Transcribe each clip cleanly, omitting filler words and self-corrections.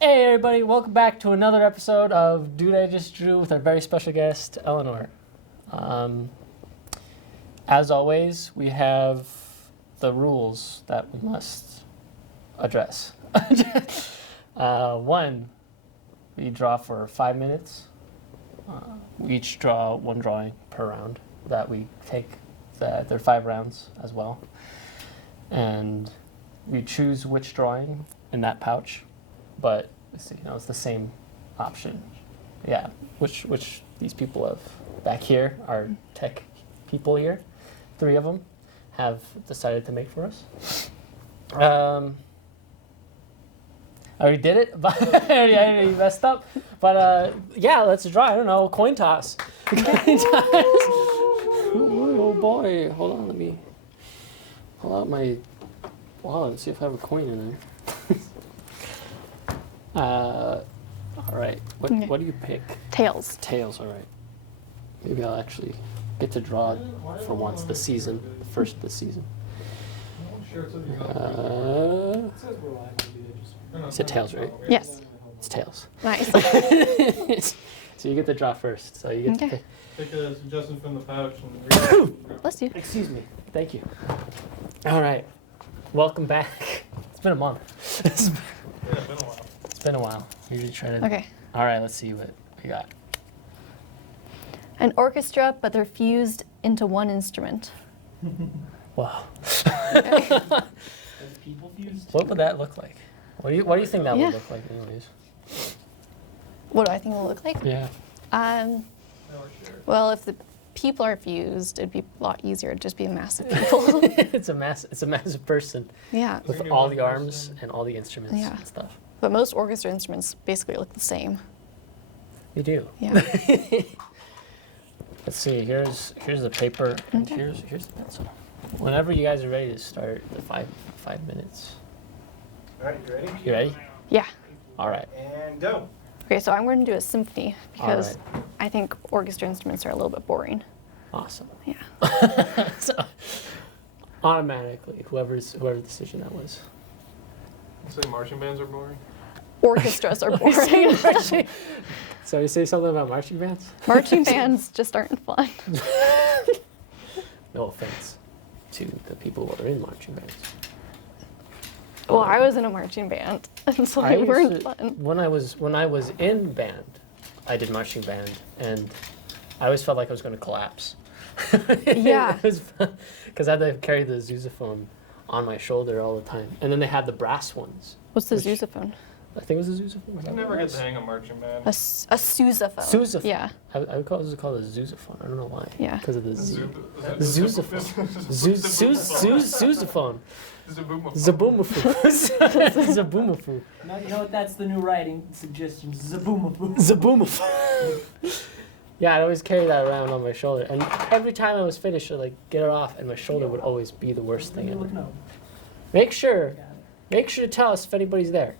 Hey everybody, welcome back to another episode of Dude I Just Drew with our very special guest, Eleanor. As always, we have the rules that we must address. One, we draw for 5 minutes. We each draw one drawing per round that we take. There are 5 rounds as well. And we choose which drawing in that pouch. But it's the same option. Yeah, which these people have back here, our tech people here, 3 of them, have decided to make for us. I already did it, but I already messed up. But yeah, let's draw. I don't know, coin toss. Coin toss. Oh boy, hold on, let me pull out my wallet and see if I have a coin in there. All right. What do you pick? Tails. Tails. All right. Maybe I'll actually get to draw for once the season, the first of the season. Is it tails, right? Yes. It's tails. Nice. So you get to draw first. So you get to pick. Take a suggestion from the pouch. Bless you. Excuse me. Thank you. All right. Welcome back. It's been a month. Yeah, been a while. It's been a while. Usually try to. Okay. All right. Let's see what we got. An orchestra, but they're fused into one instrument. Wow. People fused? What would that look like? What do you think that Yeah. would look like, anyways? What do I think it will look like? Yeah. No, sure. Well, if the people are fused, it'd be a lot easier. It'd just be a mass of people. It's a massive person Yeah. with Maybe all one the arms person. and all the instruments Yeah. and stuff. But most orchestra instruments basically look the same. You do. Yeah. Let's see. Here's the paper and Okay. here's the pencil. Whenever you guys are ready to start the 5 minutes. All right, you ready? You ready? Yeah. All right. And go. Okay, so I'm going to do a symphony because All I think orchestra instruments are a little bit boring. Awesome. Yeah. So automatically, whoever decision that was. You say marching bands are boring? Orchestras are boring. So you say something about marching bands? Marching bands just aren't fun. No offense to the people who are in marching bands. Well, I was in a marching band, and so they used weren't to- fun. When I was in band, I did marching band, and I always felt like I was going to collapse. Yeah. It was because I had to carry the sousaphone on my shoulder all the time, and then they had the brass ones. What's the Which- sousaphone? I think it was a sousaphone. Was I that never what it get was? the hang of marching band. A sousaphone. Sousaphone. Yeah, I would call it a sousaphone. I don't know why. Yeah. Because of the Z. Sousaphone. Sousaphone. Zaboomaphone. Zaboomafoo. Zaboomafoo. Now you know what? That's the new writing suggestion. Zaboomafoo. Zaboomafoo. Yeah, I'd always carry that around on my shoulder, and every time I was finished, I'd get it off, and my shoulder would always be the worst thing ever. No. Make sure Got it. to tell us if anybody's there,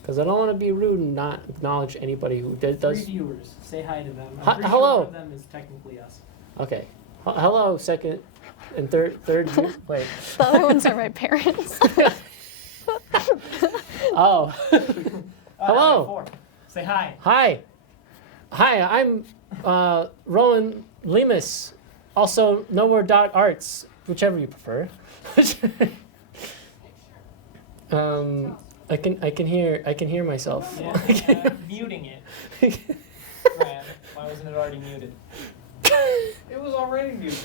because I don't want to be rude and not acknowledge anybody who does. 3 viewers. Say hi to them. Hi- I'm pretty hello. Sure one of them is technically us. Okay. Hello, second and third. Wait. the other ones are my parents. Oh. Hello. 4. Say hi. Hi, I'm Rowan Lemus, also nowhere.arts, whichever you prefer. I can hear myself. Yeah. Muting it. Ryan, why wasn't it already muted? It was already muted.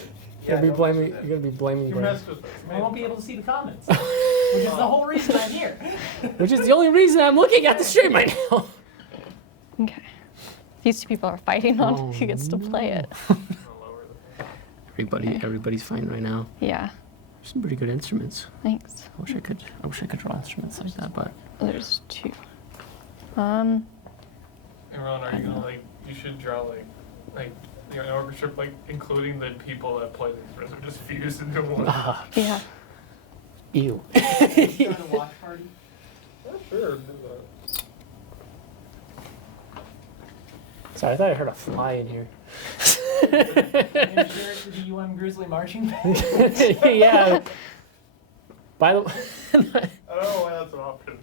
You're gonna be blaming You me, messed with I it. won't be able to see the comments, which is the whole reason I'm here. which is the only reason I'm looking at the stream right now. Okay. These 2 people are fighting on who gets to play it. Everybody's fighting right now. Yeah. There's some pretty good instruments. Thanks. I wish I could draw instruments like that, but There's 2. Hey Ron, are you gonna you should draw an orchestra including the people that play the instruments are just fused into one. Yeah. Ew. Join a watch party. Yeah, sure, do that. Sorry, I thought I heard a fly in here. Maybe share it to the UM Grizzly marching band. Yeah. By the way, I don't know why that's an option.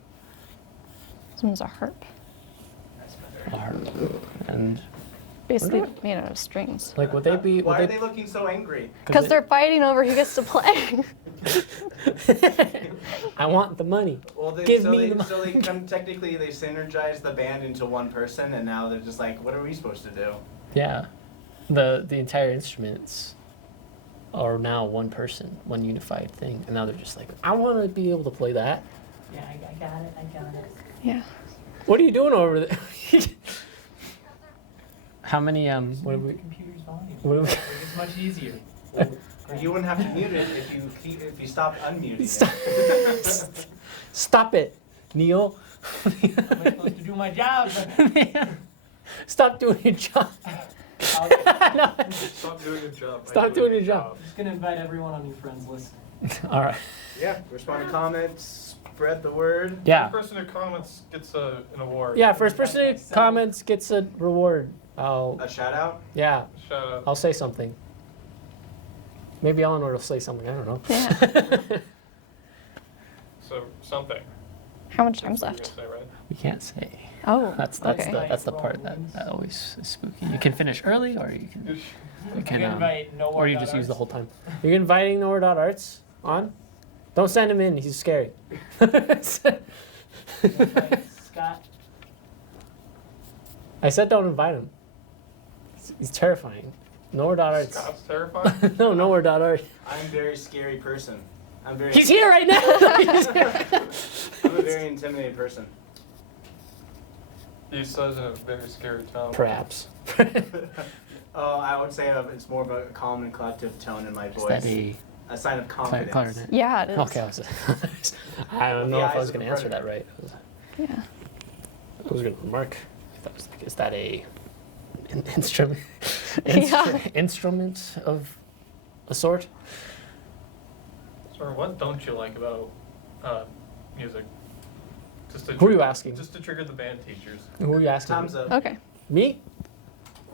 This one's a harp. A harp. And Basically made out of strings. like, would they be? Why are Would they looking so angry? Because they're fighting over who gets to play. I want the money. Well, they, Give so me they, the so they technically they synergized the band into one person, and now they're just like, what are we supposed to do? Yeah, the entire instruments are now one person, one unified thing, and now they're just like, I want to be able to play that. Yeah, I got it. I got it. Yeah. What are you doing over there? How many what do The we? computer's volume. What do we? It's much easier. You wouldn't have to mute it if you stopped unmuting Stop. it. Stop it, Neil. I'm supposed to do my job. Stop doing your job. Stop doing your job. Stop doing your job. I'm just gonna invite everyone on your friends list. All right. Yeah, respond to comments, spread the word. Yeah. The person who comments gets an award. Yeah. First person who comments gets a reward. I'll. A shout out. Yeah. Shout out. I'll say something. Maybe Eleanor will say something. I don't know. Yeah. So something. How much time's That's left? what you're gonna say, We can't say. Oh, That's okay. the part that always is spooky. You can finish early, or you can right? you can invite no or you just use the whole time. You're inviting Nowhere.arts on. Don't send him in. He's scary. Scott. I said don't invite him. He's terrifying. Nowhere.arts. Scott's terrifying. No, Nowhere.art. I'm a very scary person. He's here right now. He's here right now. I'm a very intimidating person. He says in a very scary tone. Perhaps. I would say it's more of a calm and collective tone in my Is voice. that a A sign of confidence. clarinet? Yeah, it is. Okay, I don't know The if I eyes was of the going to answer that predator. right. Yeah. I was going to remark. If that was like, is that an instrument? Yeah. Instrument of a sort? Sir, what don't you like about music? Just to Who are you trigger- asking? Just to trigger the band teachers. Who are you asking? Time's up. Okay. Me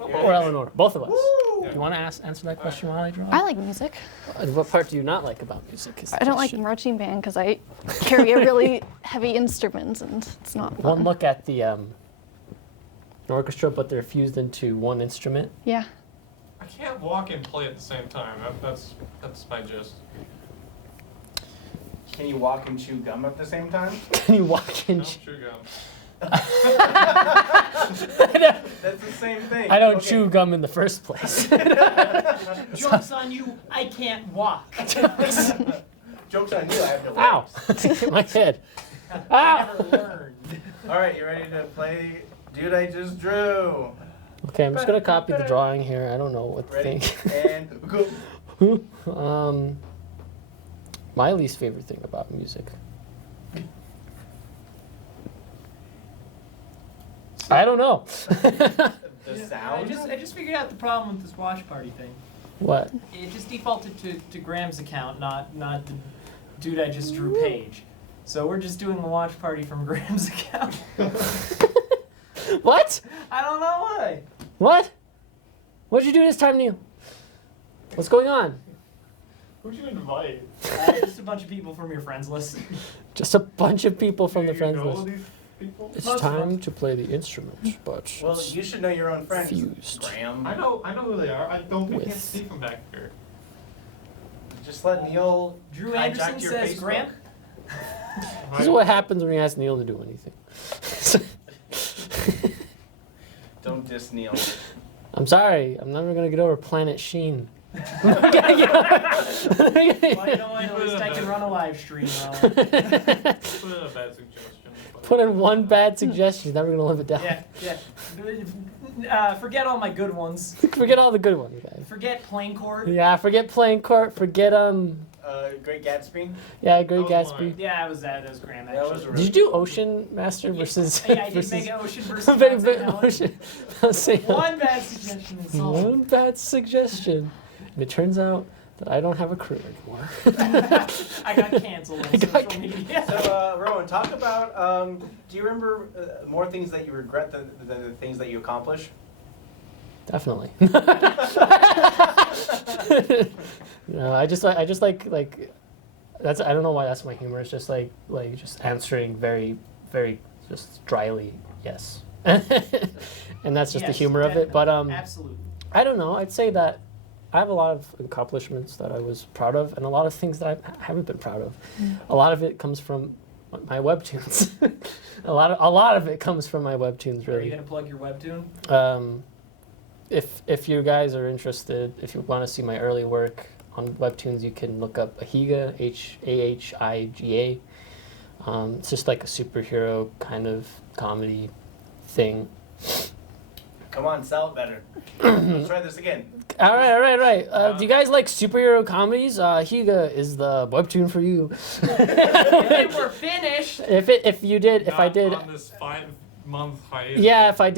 Oh, Yeah. or Eleanor? Both of us. Woo! Do you want to answer that question while I draw? I like music. What part do you not like about music? Is the I don't like question. marching band because I carry a really heavy instrument and it's not fun. One look at the an orchestra, but they're fused into one instrument. Yeah. I can't walk and play at the same time. That's my gist. Can you walk and chew gum at the same time? Can you walk in? No, chew gum. That's the same thing. I don't Okay. chew gum in the first place. Joke's on you. I can't walk. Joke's on you, I have no Ow! legs. My head. I Ow! never learned. All right, you ready to play Dude I Just Drew? Okay, I'm just gonna copy the drawing here. I don't know what to Ready? think. And go. My least favorite thing about music. I don't know. The I sound? just figured out the problem with this watch party thing. What? It just defaulted to Graham's account, not the dude I just drew page. So we're just doing the watch party from Graham's account. What? I don't know why. What? What'd you do this time, Neil? What's going on? Who'd you invite? Just a bunch of people from your friends list. Just a bunch of people from Do the you friends know list. these people? It's Most of time to play the instrument, but Well, it's you should know your own friends. fused. Graham. I know who they are. I can't With- see from back here. Just let Neil Drew hijack Anderson your says Facebook. Graham. This is what happens when you ask Neil to do anything. Don't diss Neil. I'm sorry. I'm never gonna get over Planet Sheen. I'm never gonna get over- Well, you know what? At least I can run a live stream. Put in a bad suggestion. Put in one bad suggestion. He's never gonna live it down. Yeah. Forget all my good ones. Forget all the good ones, guys. Forget Plain Chord. Yeah, forget playing court. Forget Great Gatsby. yeah, Great That was Gatsby. mine. Yeah, that was Graham That was actually. Did you do Ocean Master versus Yeah, I did versus Mega Ocean versus Mega Mount St. Helens. Ocean? Mount St. Helens. One bad suggestion is all. One bad suggestion. And it turns out that I don't have a crew anymore. I got canceled on I got social media. So, Rowan, talk about, do you remember more things that you regret than the things that you accomplish? Definitely. No, I just like that's I don't know why that's my humor. It's just like just answering very just dryly yes. And that's just the Yes, humor of it. But absolutely. I don't know. I'd say that I have a lot of accomplishments that I was proud of, and a lot of things that I haven't been proud of. A lot of it comes from my webtoons. a lot of it comes from my webtoons, Are you really. gonna plug your webtoon? If you guys are interested, if you want to see my early work on webtoons, you can look up Ahiga, Ahiga. It's just like a superhero kind of comedy thing. Come on, sell it better. Let's try this again. All right. Do you guys like superhero comedies? Higa is the webtoon for you. And we're finished. If I did, on this 5-month hiatus. yeah, if I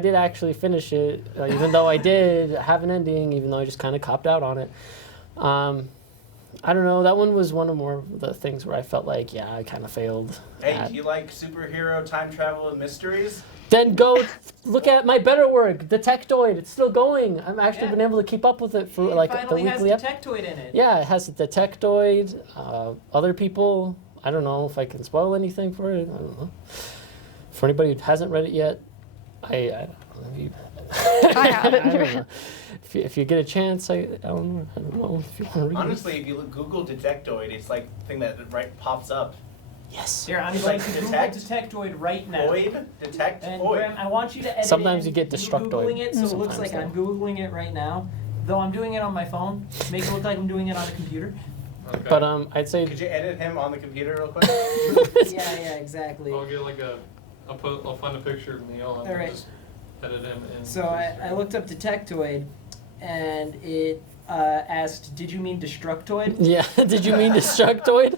did actually finish it, even though I did have an ending, even though I just kind of copped out on it. I don't know. That one was one of more of the things where I felt like, yeah, I kind of failed. Hey, at. do you like superhero time travel and mysteries? Then go look at my better work, Detectoid. It's still going. I've actually Yeah. been able to keep up with it for It like the finally has weekly episode. Detectoid in it. Yeah, it has a Detectoid. Other people, I don't know if I can spoil anything for it. I don't know. For anybody who hasn't read it yet, I don't know if you. I haven't. I don't know. If you get a chance, I don't know if you want to read Honestly, if you Google Detectoid, it's like the thing that pops up. it. Yes. Here, I'm It's going like to Google detect- Detectoid right now. Void? Detect? And Void. Graham, I want you to edit Sometimes in you get Destructoid. Googling it, so it looks Sometimes like I'm though. Googling it right now. Though I'm doing it on my phone. Make it look like I'm doing it on a computer. Okay. But I'd say Could you edit him on the computer real quick? Yeah, exactly. I'll get like I'll find a picture of Neil and Alright. just edit him in. So I looked up Detectoid, and it asked, "Did you mean Destructoid?" yeah. Did you mean Destructoid?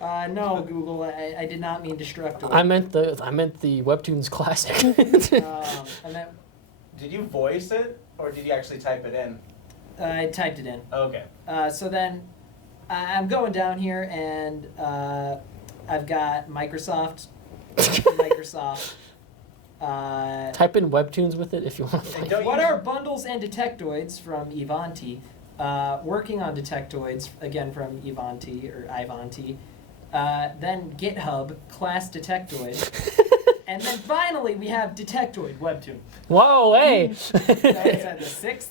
No, Google. I did not mean Destructoid. I meant the Webtoons classic. I meant Did you voice it, or did you actually type it in? I typed it in. Okay. So then I'm going down here, and I've got Microsoft. Type in Webtoons with it if you want to Hey, play. don't What use- are bundles and detectoids from Ivanti? Working on detectoids, again from Ivanti or Ivanti. Then GitHub, class detectoid. And then finally we have Detectoid Webtoon. Whoa, hey! That is at the sixth.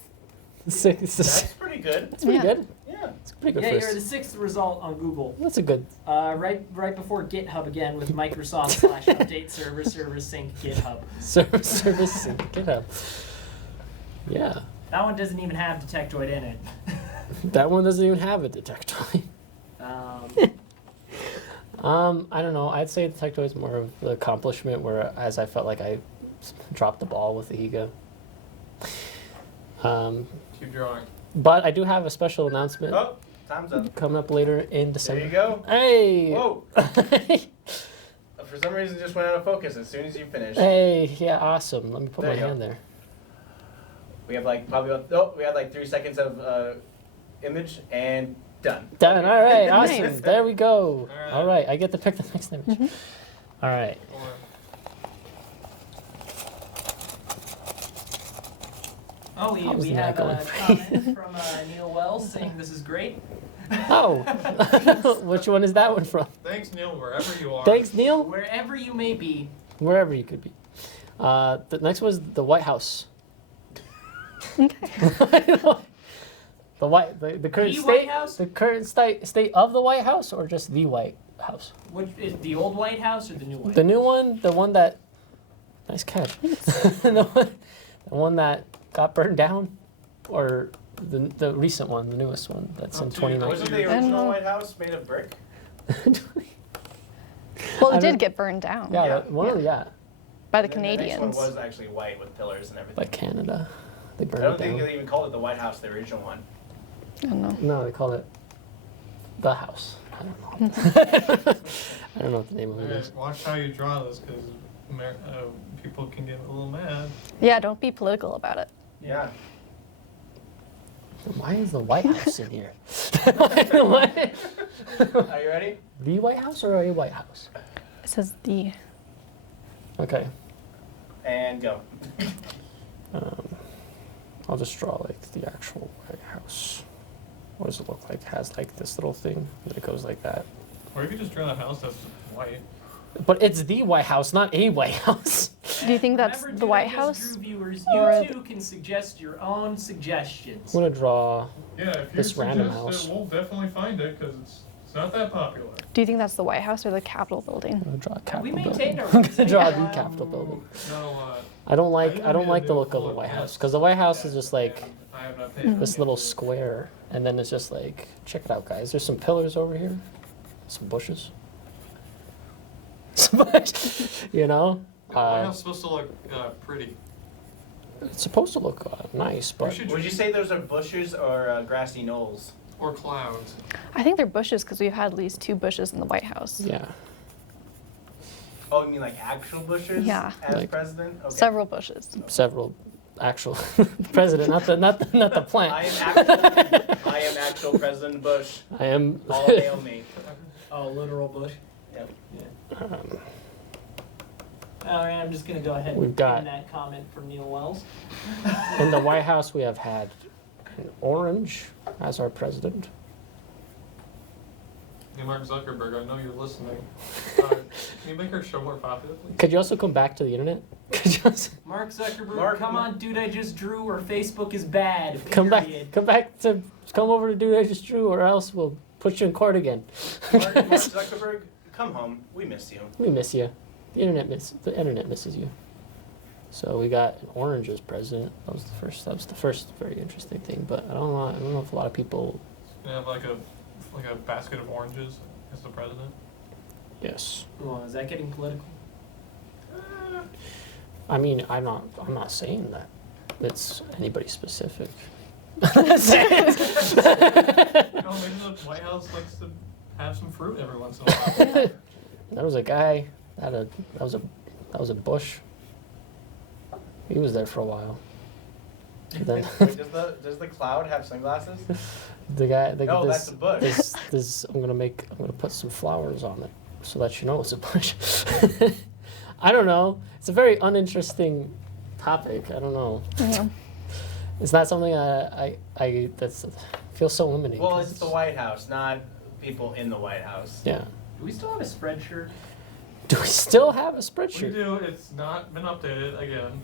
That's pretty good. That's pretty Yeah. good. Yeah. It's pretty good Yeah, first. you're the sixth result on Google. That's a good. Right before GitHub again with Microsoft / update server sync GitHub. service and GitHub. Yeah, That one doesn't even have Detectoid in it. that one doesn't even have a Detectoid. I don't know. I'd say Detectoid is more of the accomplishment, whereas I felt like I dropped the ball with the Higa. Keep drawing. But I do have a special announcement Oh, time's up. coming up later in There December. you go. Hey! Whoa. For some reason, it just went out of focus as soon as you finished. Hey, yeah, awesome. Let me put There my you go. hand there. We have like we had like 3 seconds of image and done. Done. All right, Nice. awesome. There we go. All All right, I get to pick the next image. All right. Hold on. Oh, How's we that have going? a comment from Neil Wells saying this is great. Oh, which one is that one from? Thanks, Neil, wherever you are. Thanks, Neil. Wherever you may be. Wherever you could be. The next was the White House. the current The state, White House? the current state of the White House, or just the White House? Which is the old White House or the new White The new one, the one that, nice catch, the one that got burned down, or the recent one, the newest one that's in Up to you. 2019. Wasn't the I don't original know. White House made of brick? Well, I it don't- did get burned down Yeah, Yeah. one of the, yeah, by the And then The next Canadians. one was actually white with pillars and everything. by Canada. They I burned don't it think down. they even called it the White House, the original one. I don't know. No, they call it the house. I don't know. I don't know what the name of it Okay, is. watch how you draw this, because people can get a little mad. Yeah, don't be political about it. Yeah. Why is the White House in here? Why- Are you ready? The White House or a White House? It says the. Okay. And go. I'll just draw like the actual White House. What does it look like? It has like this little thing that it goes like that. Or you could just draw a house that's white. But it's the White House, not a White House. Do you think that's Remember, the Dude, White I Just House? Drew viewers, Or- you too can suggest your own suggestions. I'm gonna draw. Yeah, if you This suggest random house. it, we'll definitely find it because it's not that popular. Do you think that's the White House or the Capitol building? I'm gonna draw a Have Capitol we building. maintained our I'm gonna website? draw the Capitol building. No, I don't like. think I don't we like need the to look of the pull White up House yes. because the White House yeah, is just like and I have not paid this little square, and then it's just like, check it out, guys. There's some pillars over here, some bushes. Some bush, you know. The White House is supposed to look pretty. It's supposed to look nice, but We should Would you say those are bushes or grassy knolls? or clouds. I think they're bushes because we've had at least 2 bushes in the White House. yeah. Oh, you mean like actual bushes? Yeah. As Like- president? Okay. Several bushes. Several actual president, not the plant. I am actual President Bush. I am. All hail me. Oh, literal bush. Yep. All right, I'm just gonna go ahead We've and got- pin that comment from Neil Wells. In the White House, we have had an orange as our president. Hey, Mark Zuckerberg, I know you're listening. Can you make our show more popular, please? Could you also come back to the internet? Could you also Mark Zuckerberg, Mark- come on, dude, I just drew, or Facebook is bad. come period. come over to do I Just Drew, or else we'll put you in court again. Mark Zuckerberg, come home. We miss you. We miss you. The internet misses you. So we got an orange as president. That was the first very interesting thing. But I don't know if a lot of people. You have like a basket of oranges as the president. Yes. Well, is that getting political? I mean, I'm not saying that it's anybody specific. No, maybe the White House likes to have some fruit every once in a while. There was a guy that was a bush. He was there for a while. And then Wait, does the cloud have sunglasses? the guy. No, that's a bush. I'm gonna put some flowers on it so that you know it's a bush. I don't know. It's a very uninteresting topic. I don't know. Yeah. It's not something I feels so limiting. Well, 'cause it's the White House, not people in the White House. Yeah. Do we still have a spreadshirt? Do we still have a We spreadsheet? do. It's not been updated again.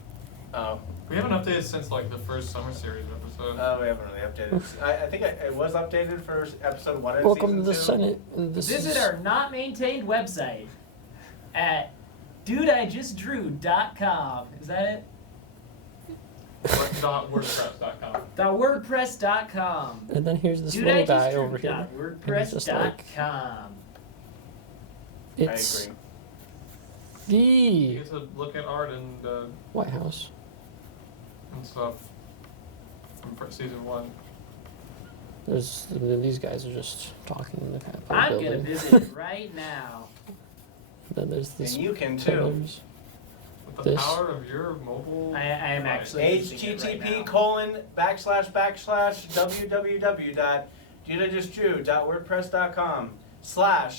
Oh, We haven't updated since like the first summer series episode. we haven't really updated. I think it was updated for episode 1 in Welcome season to the 2. Senate. And this Visit is, our not maintained website at dudeijustdrew.com. Is that it? .wordpress.com. .wordpress.com. and then here's this little guy over here. .wordpress.com. It's I agree. You the get to look at art and White House. stuff from season 1. These guys are just talking in the Capitol I'm building. gonna visit it right now. Then there's this And you can too. pillars. With the This. power of your mobile. I am device. actually using it right now.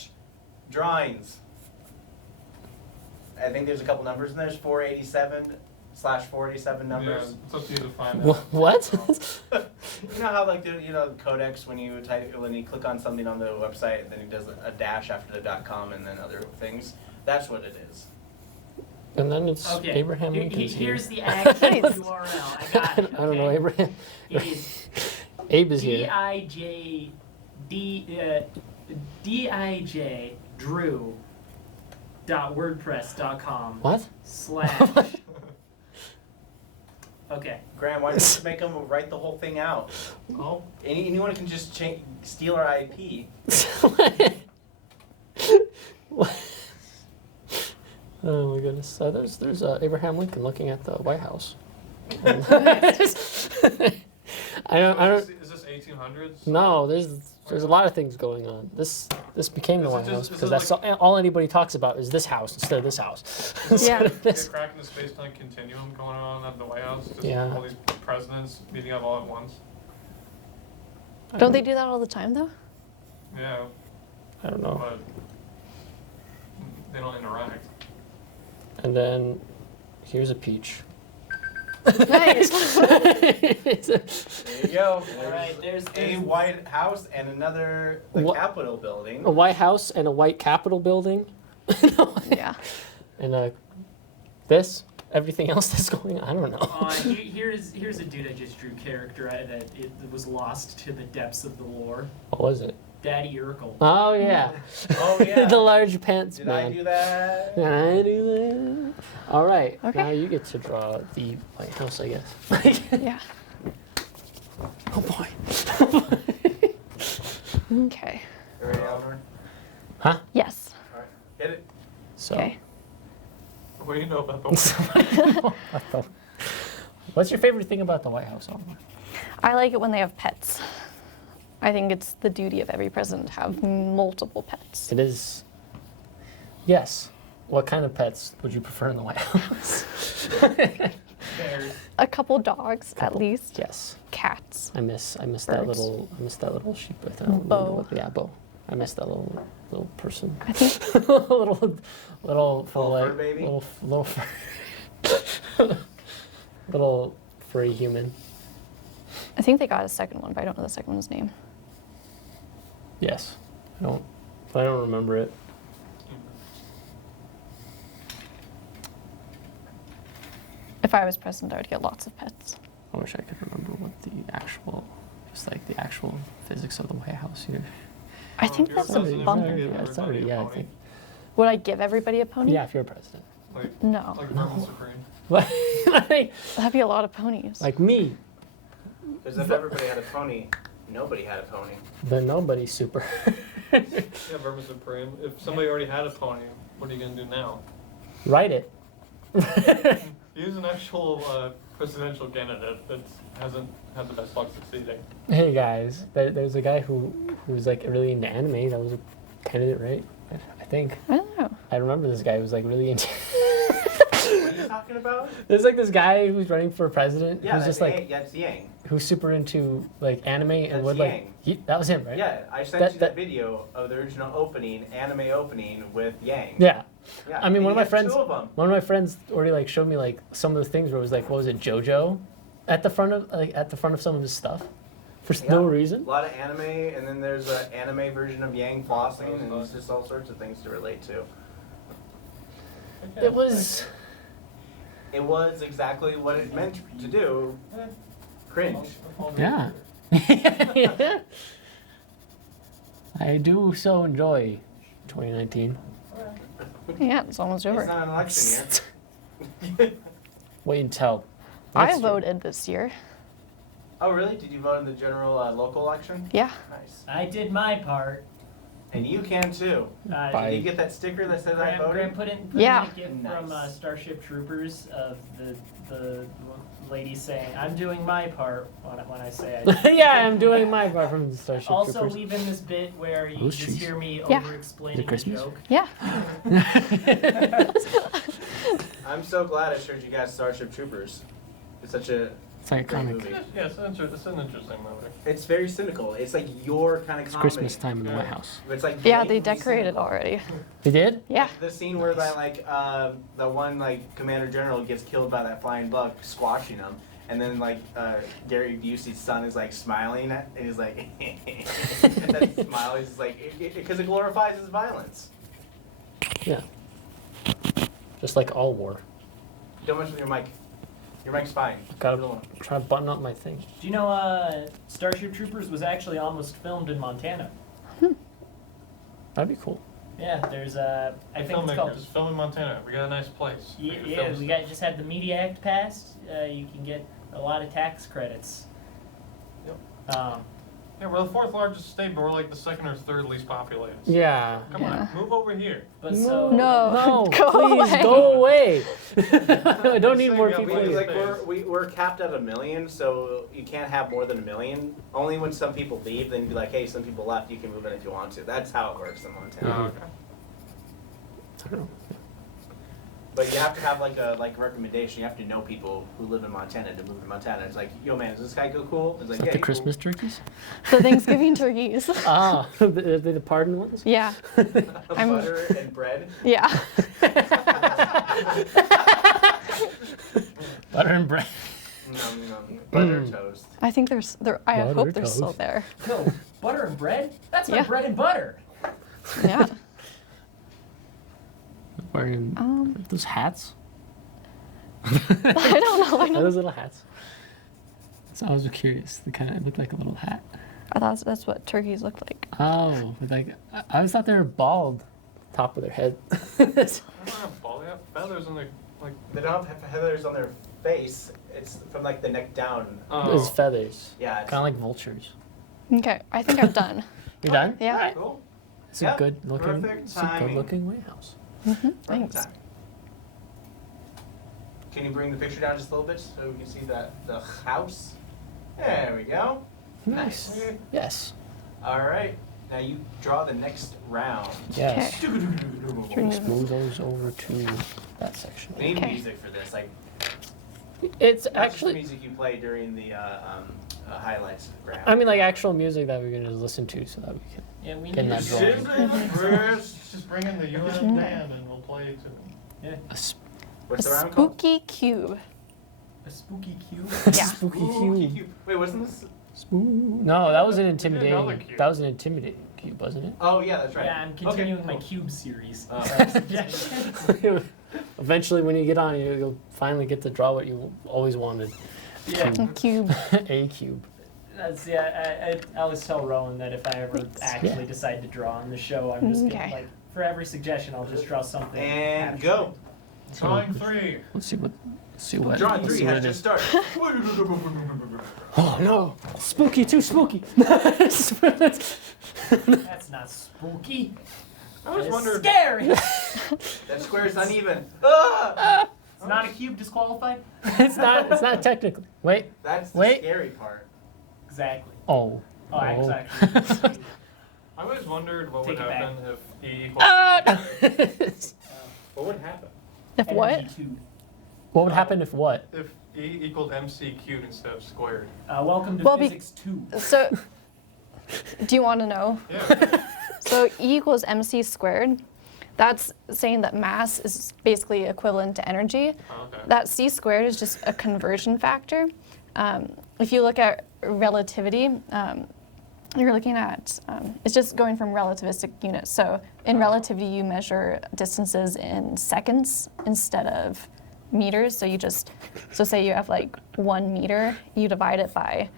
www.dudajustdrew.wordpress.com/drawings. I think there's a couple numbers in there. There's 487/487 Yeah, numbers. it's up to you to find Wha- out. what? You know how like the Codex when you click on something on the website and then it does a dash after the .com and then other things. That's what it is. And then it's Okay. Abraham Lincoln's here. Here's the actual Nice. URL. I got it. I don't know, okay? Abraham. It is Abe is here. DIJ.wordpress.com What? / Okay. Graham, why don't you just make them write the whole thing out? Oh, Anyone can just steal our IP. What? Oh my goodness! So there's Abraham Lincoln looking at the White House. I don't. Is this 1800s? No, there's a lot of things going on. This became the Is it White just- House is because it that's like- all anybody talks about is this house instead of this house. Yeah. Like a crack in the space-time continuum going on at the White House. Just Yeah. all these presidents meeting up all at once. Don't they do that all the time though? Yeah, I don't know. but they don't interact. And then here's a peach. Nice. There you go. All right. There's A White House and another What? Capitol building. A White House and a white Capitol building. No. Yeah. And this, everything else that's going on, I don't know. Here's a dude I just drew character that it was lost to the depths of the lore. What was it? Daddy Urkel. Oh yeah. Oh yeah. The large pants Did man. I do that? Did I do that? All right. Okay. Now you get to draw the White House, I guess. Yeah. Oh boy. Okay. You ready, Eleanor? Huh? Yes. Alright. Hit it. So. Okay. What do you know about the What's your favorite thing about the White House, Oliver? I like it when they have pets. I think it's the duty of every president to have multiple pets. It is. Yes. What kind of pets would you prefer in the White House? Bears. A couple dogs, at Couple. least. Yes. Cats. I miss that Birds. little sheep with a Bo. yeah, Bo. I miss that little person. I think little Little fur like baby? little fur, little furry human. they got a second one, but I don't know the second one's name. Yes. I don't remember it. If I was president, I would get lots of pets. I wish I could remember what the actual physics of the White House here. I think you're that's a president, bummer. you give Yeah, it's everybody already- a yeah, I pony? think. Would I give everybody a pony? Yeah, if you're a president. Like, No. like Vermin Supreme. like, That'd be a lot of ponies. like me, Because if everybody had a pony, nobody had a pony. then nobody's super. Yeah, Vermin Supreme. If somebody already had a pony, what are you gonna do now? Write it. Use an actual presidential candidate that hasn't had the best luck succeeding. Hey guys, there's a guy who was like really into anime. That was a candidate, right? I think. I don't know. I remember this guy who was like really into. What are you talking about? There's like this guy who's running for president. Yeah, who's that's just like that's Yang. who's super into like anime and That's would like. Yang. That was him, right? Yeah, I sent That- you that- the video of the original opening, anime opening with Yang. Yeah. Yeah. I mean, and one of he my has friends. Two of them. One of my friends already like showed me like some of the things where it was like, what was it, JoJo, at the front of some of his stuff, for no Yeah. reason. A lot of anime, and then there's an anime version of Yang flossing, and it's just all sorts of things to relate to. It was. It was exactly what it meant to do. Cringe. Yeah. I do so enjoy 2019. Yeah, it's almost over. It's not an election year. Wait until. I next year. voted this year. Oh, really? Did you vote in the general local election? Yeah. Nice. I did my part. And you can too. Bye. Did you get that sticker that says I Graham voted? put in Yeah. a gift Nice. from Starship Troopers of the lady saying, "I'm doing my part" when I say I did. Yeah, I'm doing my part from the Starship Also, Troopers. leave in this bit where you Those just cheese. hear me Yeah. over-explaining Is it the Christmas? joke. Yeah. I'm so glad I showed you guys Starship Troopers. It's such a It's great iconic. movie. Yeah, it's an interesting movie. It's very cynical. It's like your kind of It's comedy. Christmas time in the Yeah. White House. It's like Yeah, they blatantly decorated cynical. already. They did? Yeah. The scene where that the one like Commander General gets killed by that flying bug squashing him, and then like Gary Busey's son is like smiling and he's like and that smile is like because it glorifies his violence. Yeah. Just like all war. Don't mess with your mic. Your mic's fine. Gotta Little one. try to button up my thing. Do you know Starship Troopers was actually almost filmed in Montana? That'd be cool. Yeah, there's I think it's called. Filmmakers, film in Montana. We got a nice place. Yeah, We can yeah, film we stuff. just had the Media Act passed. You can get a lot of tax credits. Yep. Yeah, we're the fourth largest state, but we're like the second or third least populated. Yeah. Come Yeah. on, move over here. But so No. No, Go please away. go away. I don't need more Yeah, people Because here. like we're capped at 1 million, so you can't have more than 1 million. Only when some people leave, then you'd be like, hey, some people left, you can move in if you want to. That's how it works in Montana. Oh, okay. I don't know. But you have to have like a recommendation. You have to know people who live in Montana to move to Montana. It's like, yo man, does this guy go cool? It's like, Is yeah, that the he Christmas turkeys? The Thanksgiving turkeys. Ah, the pardon ones? Yeah. cool. I'm- Butter and bread. Yeah. Butter and bread. Nom, nom. Butter Mm. toast. I think they're I Butter hope they're still toast. there. no butter and bread. That's my Yeah. bread and butter. Yeah. wearing those hats? I don't know. I Are know. those little hats? So I was curious. They kind of look like a little hat. I thought that's what turkeys look like. Oh, but like I always thought they were bald, top of their head. I don't have ball. They have feathers on their like. They don't have feathers on their face. It's from like the neck down. It's feathers. Yeah. It's, Kind of like vultures. Okay, I think I'm done. You done? Yeah. Alright, cool. It's Yep, a good looking. perfect It's a timing. good looking warehouse. Perfect Thanks. time. Can you bring the picture down just a little bit so we can see the house? There we go. Nice. Yes. All right. Now you draw the next round. Yes. Should we Let's move- move those over to that section. We need Okay. music for this, like It's not just the actually. music you play during the highlights round. I mean, like actual music that we're gonna listen to, so that we can. Yeah, we Getting need that to drawing. Simply the first. Just bring in the UN band and we'll play it to them. A sp- What's the A round called? spooky cube. a spooky cube. Yeah. Spooky Ooh, cube. Wait, wasn't this? No, that was an We did another intimidating. cube. That was an intimidating cube, wasn't it? Oh yeah, that's right. Yeah, I'm continuing my cool. cube series. Oh. Eventually, when you get on, you'll finally get to draw what you always wanted. Yeah. Cube. A cube. That's I always tell Rowan that if I ever actually decide to draw on the show, I'm just gonna Okay. like for every suggestion I'll just draw something. And abstract. go. Drawing 3. Let's see what. Let's see what. Drawing let's 3 see what has it just is. started. Oh no! Spooky, too spooky. That's not spooky. I always It's wondered. scary. That square is uneven. Ah! It's not a cube disqualified. It's not. It's not technically. Wait. That's the Wait. scary part. Exactly. Oh. Oh, exactly. I always wondered what Take would it back. happen if E equals. Ah! What would happen If what? Energy tube. What would happen if what? if E equaled MC cubed instead of squared? Welcome to Well, Physics 2. So, do you want to know? Yeah. So E equals mc squared. That's saying that mass is basically equivalent to energy. Oh, okay. That c squared is just a conversion factor. If you look at relativity, you're looking at, it's just going from relativistic units. So in relativity, you measure distances in seconds instead of meters. So you just, so say you have like 1 meter, you divide it by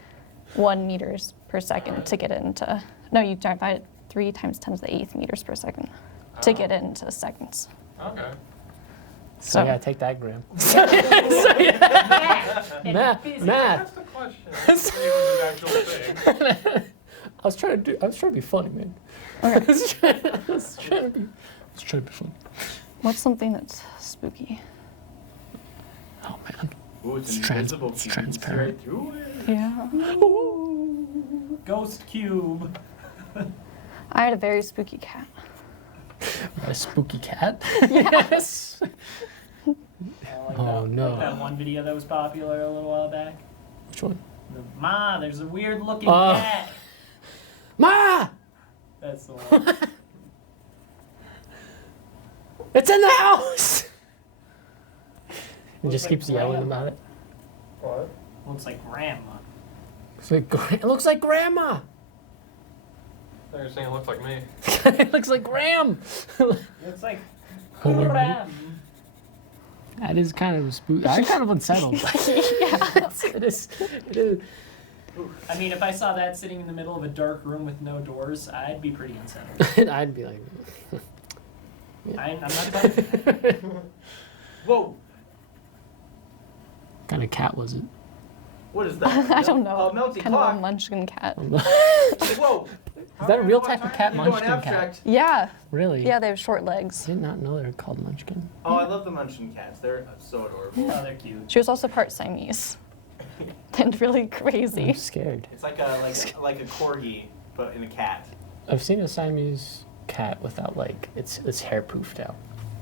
1 meters per second to get into, no, you divide it 3 times 10 to the 8th meters per second to get into seconds. Okay. So So- yeah, take that, Graham. Math. and Math. physics. Math. That's the question. It was an actual thing. I was trying to be funny, man. I was trying to be funny. What's something that's spooky? Oh man. Ooh, it's, It's invisible. it's cube. You can see transparent. right through it. Yeah. Ghost cube. I had a very spooky cat. A spooky cat. Yes. Like Oh, that, no. Like that one video that was popular a little while back. Which one? Ma, there's a weird looking Oh. cat. Ma! That's the one. It's in the house. He Looks just like keeps yelling grandma. about it. What? Looks like grandma. It looks like Grandma. You're saying it looks like me. It looks like Graham. Looks like Oh, wait, grandma. That is kind of spooky. I'm kind of unsettled. It is. It is. I mean, if I saw that sitting in the middle of a dark room with no doors, I'd be pretty unsettled. I'd be like, I'm not touching it. Whoa. what kind of cat was it? What is that? I don't know. Oh, melting kind clock. of a munchkin cat. Whoa. Is that a real type of cat, You're going Munchkin cat? abstract. Yeah. Really? Yeah, they have short I legs. did not know they were called Munchkin. Oh, I love the Munchkin cats. They're so adorable. Oh, they're cute. She was also part Siamese. And really crazy. I'm scared. It's like a corgi, but in a cat. I've seen a Siamese cat without like its hair poofed out.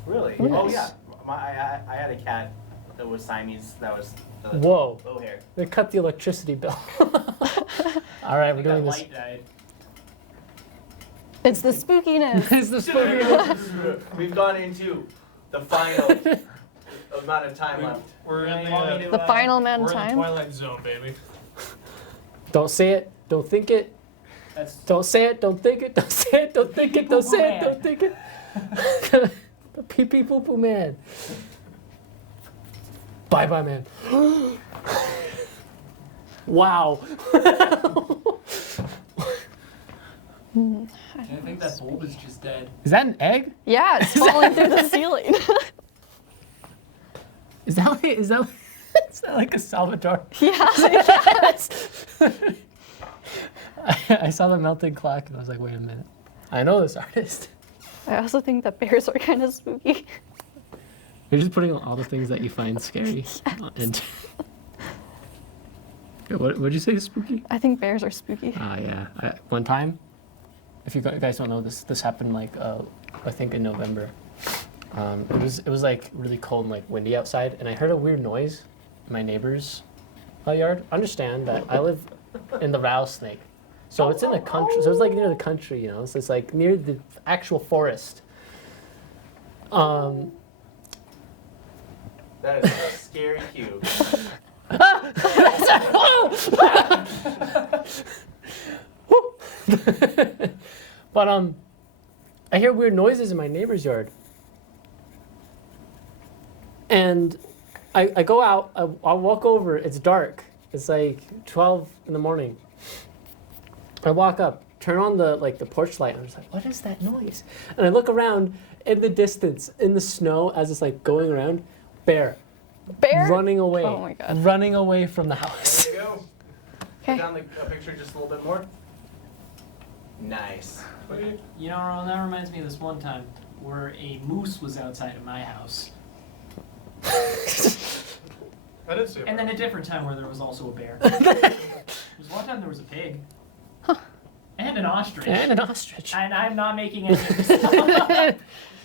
Really? Yes. Oh yeah. I had a cat that was Siamese. That was the Whoa! low hair. They cut the electricity bill. All right, we're That doing this. light died. It's the spookiness. It's the spooky. We've gone into the final amount of time left. We're in You want me the, to, The final amount we're of in the time. Twilight Zone, baby. Don't say it. Don't think it. That's Don't say it. Don't think it. Don't say it. Don't think it. Don't say it. Don't think it. Pee pee poo poo man. Bye bye man. Wow. I think that bulb is just dead. Is that an egg? Yeah, it's falling through the ceiling. Is that like a Salvador? Yeah. I saw the melting clock and I was like, wait a minute. I know this artist. I also think that bears are kind of spooky. You're just putting all the things that you find scary into. What'd you say, spooky? I think bears are spooky. Yeah. One time, if you guys don't know this, this happened like I think in November. It was like really cold and like windy outside, and I heard a weird noise in my neighbor's yard. Understand that I live in the rattlesnake, so it's in the country. So it's like near the country, you know. So it's like near the actual forest. That is a scary cube. But I hear weird noises in my neighbor's yard, and I go out. I walk over. It's dark. It's like 12 in the morning. I walk up, turn on the porch light. And I'm just like, what is that noise? And I look around in the distance, in the snow, as it's like going around. Bear. Bear? Running away. Oh my God. Running away from the house. There you go. Okay. Put down the picture just a little bit more. Nice. You know, Ron, that reminds me of this one time where a moose was outside of my house. I did see it. And then a different time where there was also a bear. There was one time there was a pig. And an ostrich. And an ostrich. And I'm not making any of this up.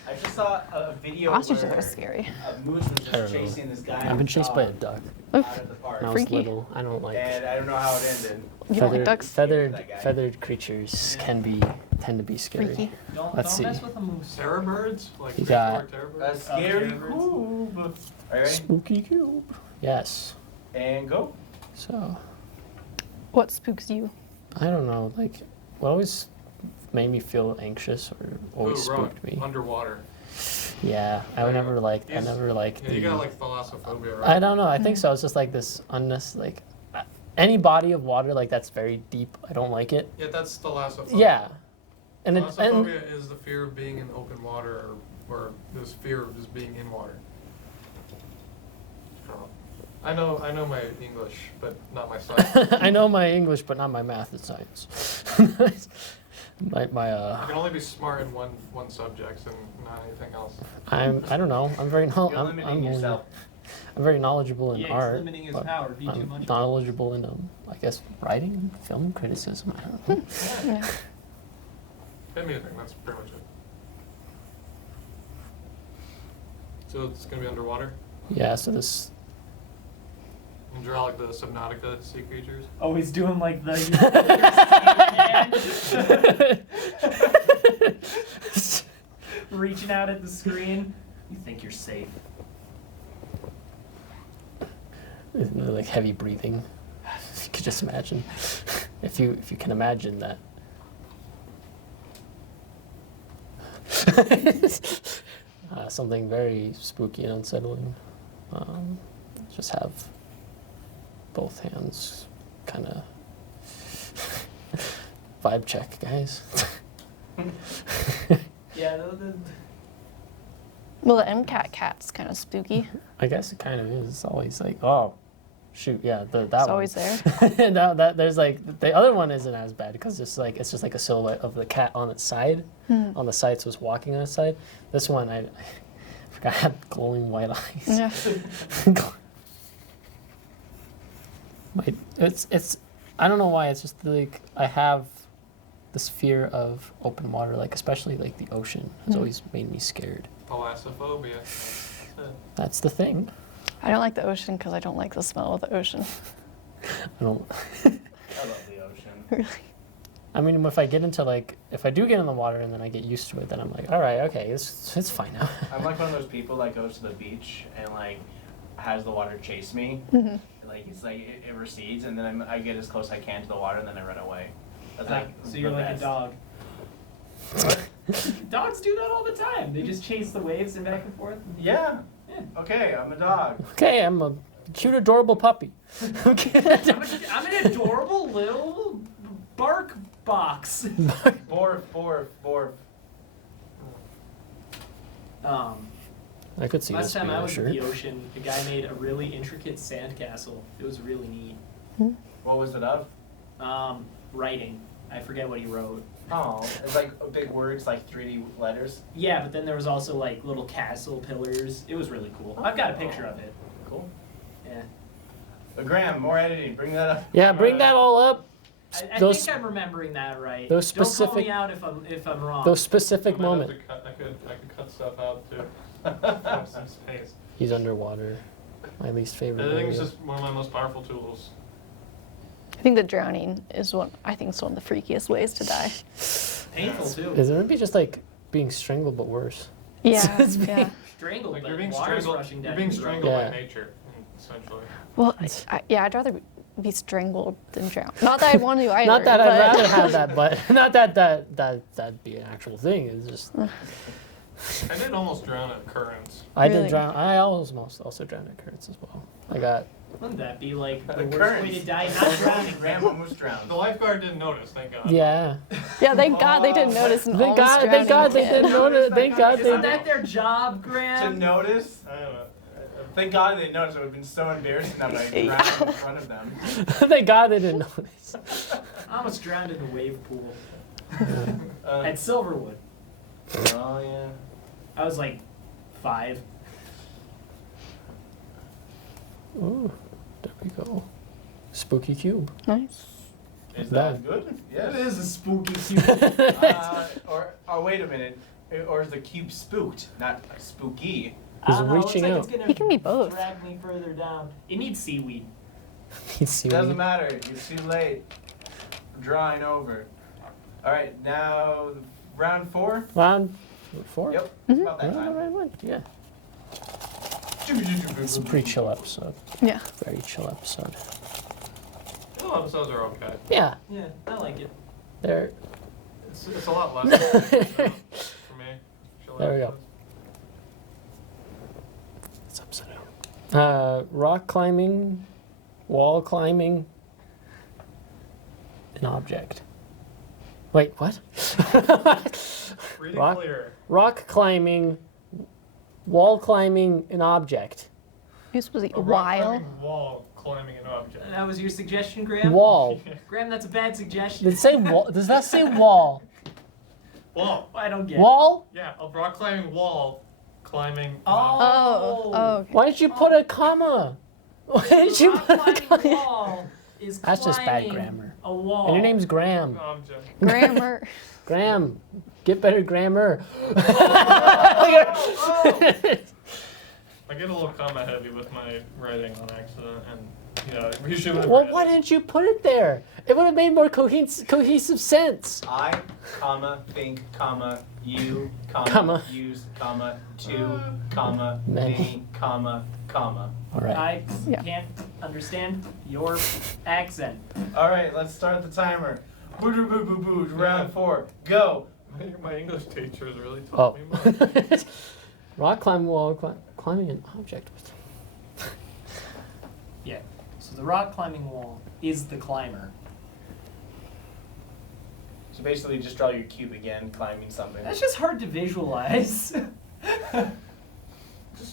I just saw a video Ostriches where are scary. a moose was I don't just know. chasing this guy. I've on been his chased by a dog duck out of the park. when I was Freaky. little. I don't like And I don't know how it ended. You don't like ducks? That guy. feathered creatures tend to be scary. Freaky. Don't Let's mess see. with a moose. Terror birds? Like You got- terror A birds? scary terror birds. cube. Are you ready? Spooky cube. Yes. And go. So What spooks you? I don't know. Like what always made me feel anxious or always Ooh, Ron, spooked me. Underwater. Yeah, I would never like. I Yes. never liked Yeah, the. you got like thalassophobia, right? I don't know. I think so. It's just like this unnecessary. Like any body of water like that's very deep. I don't like it. Yeah, that's thalassophobia. Yeah. And Thalassophobia is the fear of being in open water or this fear of just being in water. Oh. I know my English, but not my science. I know my English, but not my math and science. my I can only be smart in one subject and not anything else. I don't know. I'm very You're limiting yourself. I'm very knowledgeable in Yeah, he's art. limiting his but power. Be too I'm much. knowledgeable in I guess writing, film criticism. I don't know. Yeah. Anything, that's pretty much it. So it's gonna be underwater? Yeah. So this. And draw like the Subnautica sea creatures? Oh, he's doing like the. Reaching out at the screen. You think you're safe. Like heavy breathing. If you could just imagine, if you can imagine that. Something very spooky and unsettling. Just have both hands, kind of vibe check, guys. Yeah, Well, the MCAT cat's kind of spooky. I guess it kind of is. It's always like, oh, shoot, yeah, that It's one. always there. that there's like the other one isn't as bad because it's just like a silhouette of the cat on its side, on the side, so it's walking on its side. This one I forgot I had glowing white eyes. Yeah. It's I don't know why. It's just like I have this fear of open water, like especially like the ocean has always made me scared. Thalassophobia. That's the thing. I don't like the ocean because I don't like the smell of the ocean. I don't. I love the ocean. Really. I mean, if I get into if I do get in the water and then I get used to it, then I'm like, all right, okay, it's fine now. I'm like one of those people that goes to the beach and like has the water chase me. Mhm. Like it's like it recedes and then I get as close as I can to the water and then I run away. That's like so you're the like best. a dog. Dogs do that all the time. They just chase the waves and back and forth. Yeah. Yeah. Okay, I'm a dog. Okay, I'm a cute, adorable puppy. Okay. I'm an adorable little bark box. Borf, borf, borf. I could see Last this time being I a was shirt. at the ocean, a guy made a really intricate sandcastle. It was really neat. What was it of? Writing. I forget what he wrote. Oh, it's like big words, like 3D letters. Yeah, but then there was also like little castle pillars. It was really cool. I've got a picture of it. Cool. Yeah. Graham, more editing. Bring that up. Yeah, bring that all up. I Those- think I'm remembering that right. those Don't call specific- me out if I'm wrong. Those specific I might have moment. to cut- I could cut stuff out too. Have some space. He's underwater. My least favorite. Editing is area. just one of my most powerful tools. I think the drowning is one. I think it's one of the freakiest ways to die. Painful too. Is it maybe just like being strangled but worse? Yeah, It's me. yeah. Strangled, Like but you're being water's strangled. rushing You're down being your throat. strangled Yeah. by nature, essentially. Well, I'd rather be strangled than drowned. Not that I'd want to either. Not that I'd but- rather have that, but not that'd be an actual thing. It's just I did almost drown at Currents. I Really? did drown. I also drowned at Kurtz as well. I got Wouldn't that be like the worst Occurrence. way to die? Not drowning. Graham almost drowned. The lifeguard didn't notice, thank God. yeah. Yeah, thank God they didn't notice. And Thank almost God. Thank drowning God they kid. didn't notice. Thank God Isn't they. that their job, To Graham? notice? I don't know. Thank God they noticed. It would have been so embarrassing that I drowned in front of them. Thank God they didn't notice. I almost drowned in a wave pool Uh, at Silverwood. oh yeah. I was like 5. Ooh, there we go. Spooky cube. Nice. Is No. that good? Yes. It is a spooky cube. Or wait a minute. Or is the cube spooked, not spooky? I don't know, reaching looks out. like it's gonna He can be both. drag me further down. It needs seaweed. You see Doesn't me? matter. You're too late. Drawing over. All right, now round 4. Round 4. Yep. Mhm. About that Yeah, time. right one. Yeah. It's a pretty chill episode. Yeah. Very chill episode. All episodes are okay. Yeah, Yeah, I like it. they're. It's a lot less for me. Chill There we go. episodes. It's upside down. Rock climbing, wall climbing, an object. Wait, what? Read it Rock- clear. Rock climbing, wall climbing, an object. You're supposed to A eat rock while. climbing wall climbing an object. That was your suggestion, Graham? Wall. Graham, that's a bad suggestion. Did it say wall? Does that say wall? Wall. I don't get it. Wall? Yeah, a rock climbing wall climbing. an Oh. object. Oh, okay. Why did you put a comma? Why did you Rock put a climbing comma? wall is That's just bad climbing grammar. A wall. And your name's Graham. Object. Grammar. Graham, get better grammar. I get a little comma heavy with my writing on accident, and you know, you should. Well, why didn't you put it there? It would have made more cohesive sense. I, comma, think, comma, you, comma, Comma. use, comma, to, comma, Many. many, comma, comma. All right. I Yeah. can't understand your accent. All right, let's start the timer. Boo boo boo boo boo. Round 4. Go. My English teacher has really Oh. taught me much. Rock climbing, wall climbing an object. Yeah. So the rock climbing wall is the climber. So basically, just draw your cube again, climbing something. That's just hard to visualize.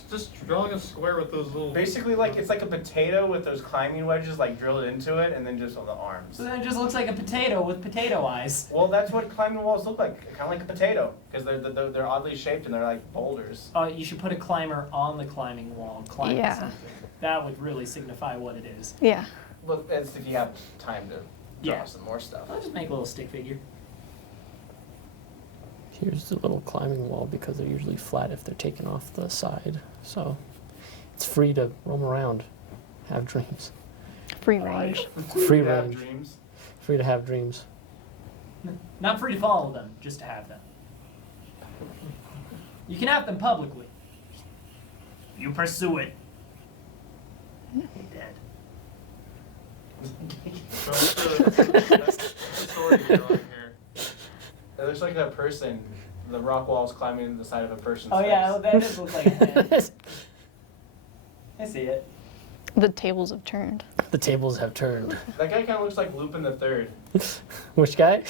Just drawing a square with those little. Basically, like it's like a potato with those climbing wedges like drilled into it, and then just on the arms. So then it just looks like a potato with potato eyes. Well, that's what climbing walls look like, kind of like a potato, because they're oddly shaped and they're like boulders. You should put a climber on the climbing wall, climbing Yeah. something. That would really signify what it is. Yeah. Well, that's if you have time to draw Yeah. some more stuff. I'll just make a little stick figure. Here's the little climbing wall because they're usually flat if they're taken off the side. So it's free to roam around, have dreams. Free range. Free You have range. dreams. Free to have dreams. Not free to follow them, just to have them. You can have them publicly. You pursue it. You're dead. So what's the story you're drawing here? It looks like a person the rock wall's climbing the side of a person's Oh face. yeah, that does look like a hand. I see it. The tables have turned. The tables have turned. That guy kind of looks like Lupin the Third. Which guy?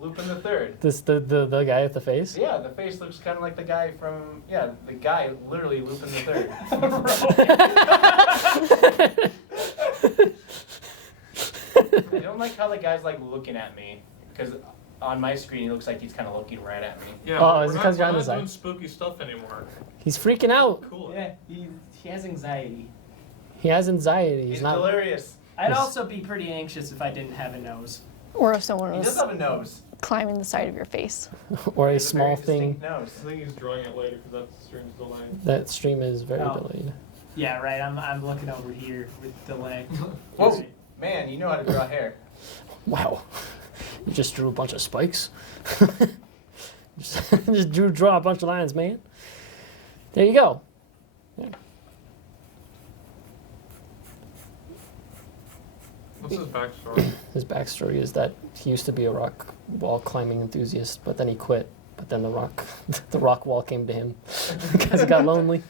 Lupin the Third. The guy with the face? Yeah, the face looks kind of like the guy from the guy literally Lupin the Third. I don't like how the guy's like looking at me because on my screen he looks like he's kind of looking right at me. Yeah, Oh, we're is it not- 'cause you're on we're the not side? doing spooky stuff anymore. He's freaking out. Cool. Yeah, he has anxiety. He has anxiety. He's not. delirious. I'd Yes. also be pretty anxious if I didn't have a nose. Or if someone He does was have a nose. climbing the side of your face. Or He a has small very thing. distinct nose. I think he's drawing it later because that stream's delayed. That stream is very Oh. delayed. Yeah, right. I'm looking over here with delay. Whoa, man, you know how to draw hair. Wow. You just drew a bunch of spikes. just draw a bunch of lines, man. There you go. What's his backstory? His backstory is that he used to be a rock wall climbing enthusiast, but then he quit. But then the rock wall came to him because he got lonely.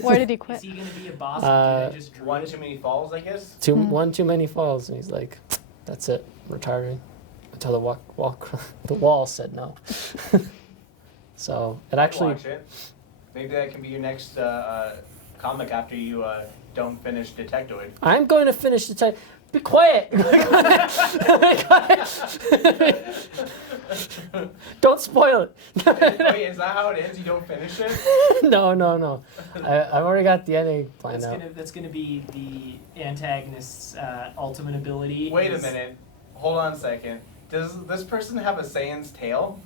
Why did he Is quit? he gonna be a boss? Uh, I just drew One it? too many falls, I guess. One too many falls, and he's like, "That's it, retiring." Until the wall said no. So it I'd actually, watch it. Maybe that can be your next comic after you don't finish Detectoid. I'm going to finish the time. Be quiet. Don't spoil it. Wait, is that how it ends? You don't finish it? No. I've already got the ending planned out. That's gonna be the antagonist's ultimate ability. Wait a is- minute. Hold on a second. Does this person have a Saiyan's tail?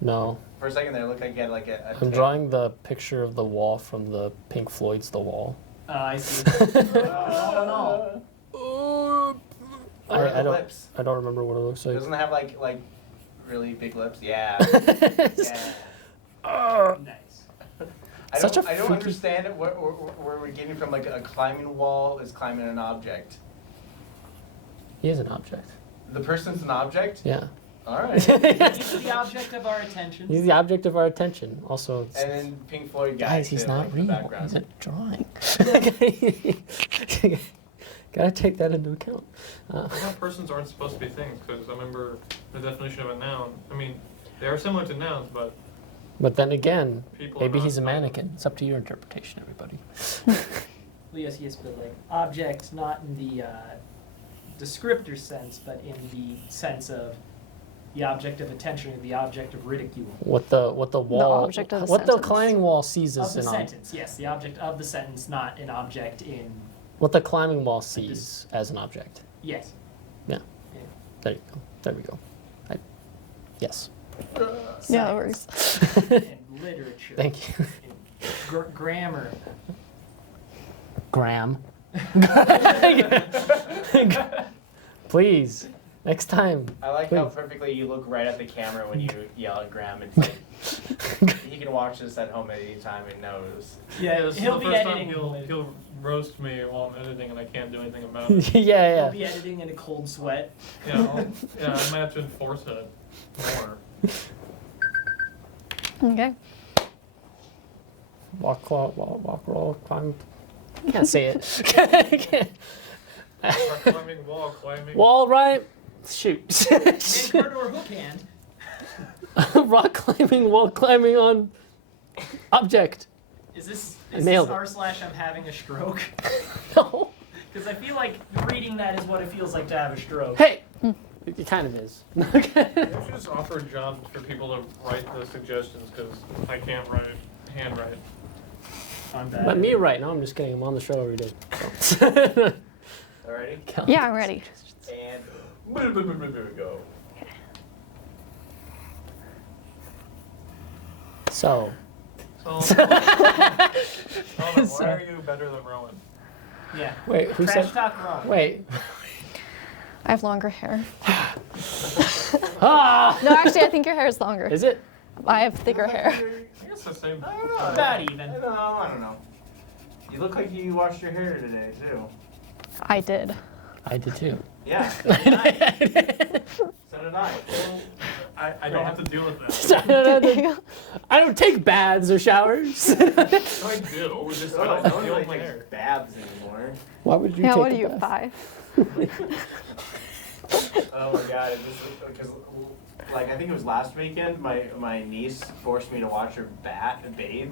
No, For a second there, it looked like he had like a I'm tail. drawing the picture of the wall from the Pink Floyd's The Wall. I see. No. Where are the I don't. lips? I don't remember what it looks like. Doesn't it have like really big lips? Yeah. Yeah. Nice. Such a I don't freaky- understand it, where we're getting from like a climbing wall is climbing an object. He is an object. The person's an object? Yeah. Alright. He's the object of our attention. He's the object of our attention. Also, it's, And then Pink Floyd guys, he's too, not like, in the real. He's background. a drawing. Gotta take that into account. Well, persons aren't supposed to be things because I remember the definition of a noun. I mean, they are similar to nouns, but But then again, people. are maybe not he's a supposed to- mannequin. It's up to your interpretation, everybody. Yes, but like object, not in the descriptor sense, but in the sense of the object of attention or the object of ridicule. What the wall, object of the what the sentence. climbing wall sees Of as the an sentence, yes, the object of the sentence, not an object in. what the climbing wall sees as an object. Yes. Yeah. There you go. There we go. Yes. Yeah, that works. And literature. Thank you. And grammar. Graham. Please, next time. I like how Please. perfectly you look right at the camera when you yell at Graham. It's like he can watch this at home at any time and knows. Yeah, this he'll is the be first time editing. he'll roast me while I'm editing and I can't do anything about it. Yeah. He'll be editing in a cold sweat. Yeah, I might have to enforce it more. Okay. Walk, roll, climb. Can't say it. Climbing wall, climbing. Wall right. Shoot. And corridor hook hand. Rock climbing, wall climbing on object. Is this Nailed it. r/I'm having a stroke? No. Because I feel like reading that is what it feels like to have a stroke. Hey. It kind of is. I should just offer jobs for people to write the suggestions because I can't handwrite. I'm bad. Let me right now. I'm just kidding. I'm on the show every day. So. Alrighty? Yeah, I'm ready. And go. So. So, Why are you better than Rowan? Yeah. Wait, who Trash said? talk wrong. Wait. I have longer hair. Ah. No, actually, I think your hair is longer. Is it? I have thicker hair. I guess the same. I don't know. About even. I don't know. You look like you washed your hair today too. I did. I did too. Yeah. So did I. Well, I don't have to deal with that. I don't take baths or showers. I do. Just I No don't one deal like with my takes hair. baths anymore. Why would you Yeah, take what a are you, bath? 5? Oh my god, because like I think it was last weekend, my niece forced me to watch her bathe.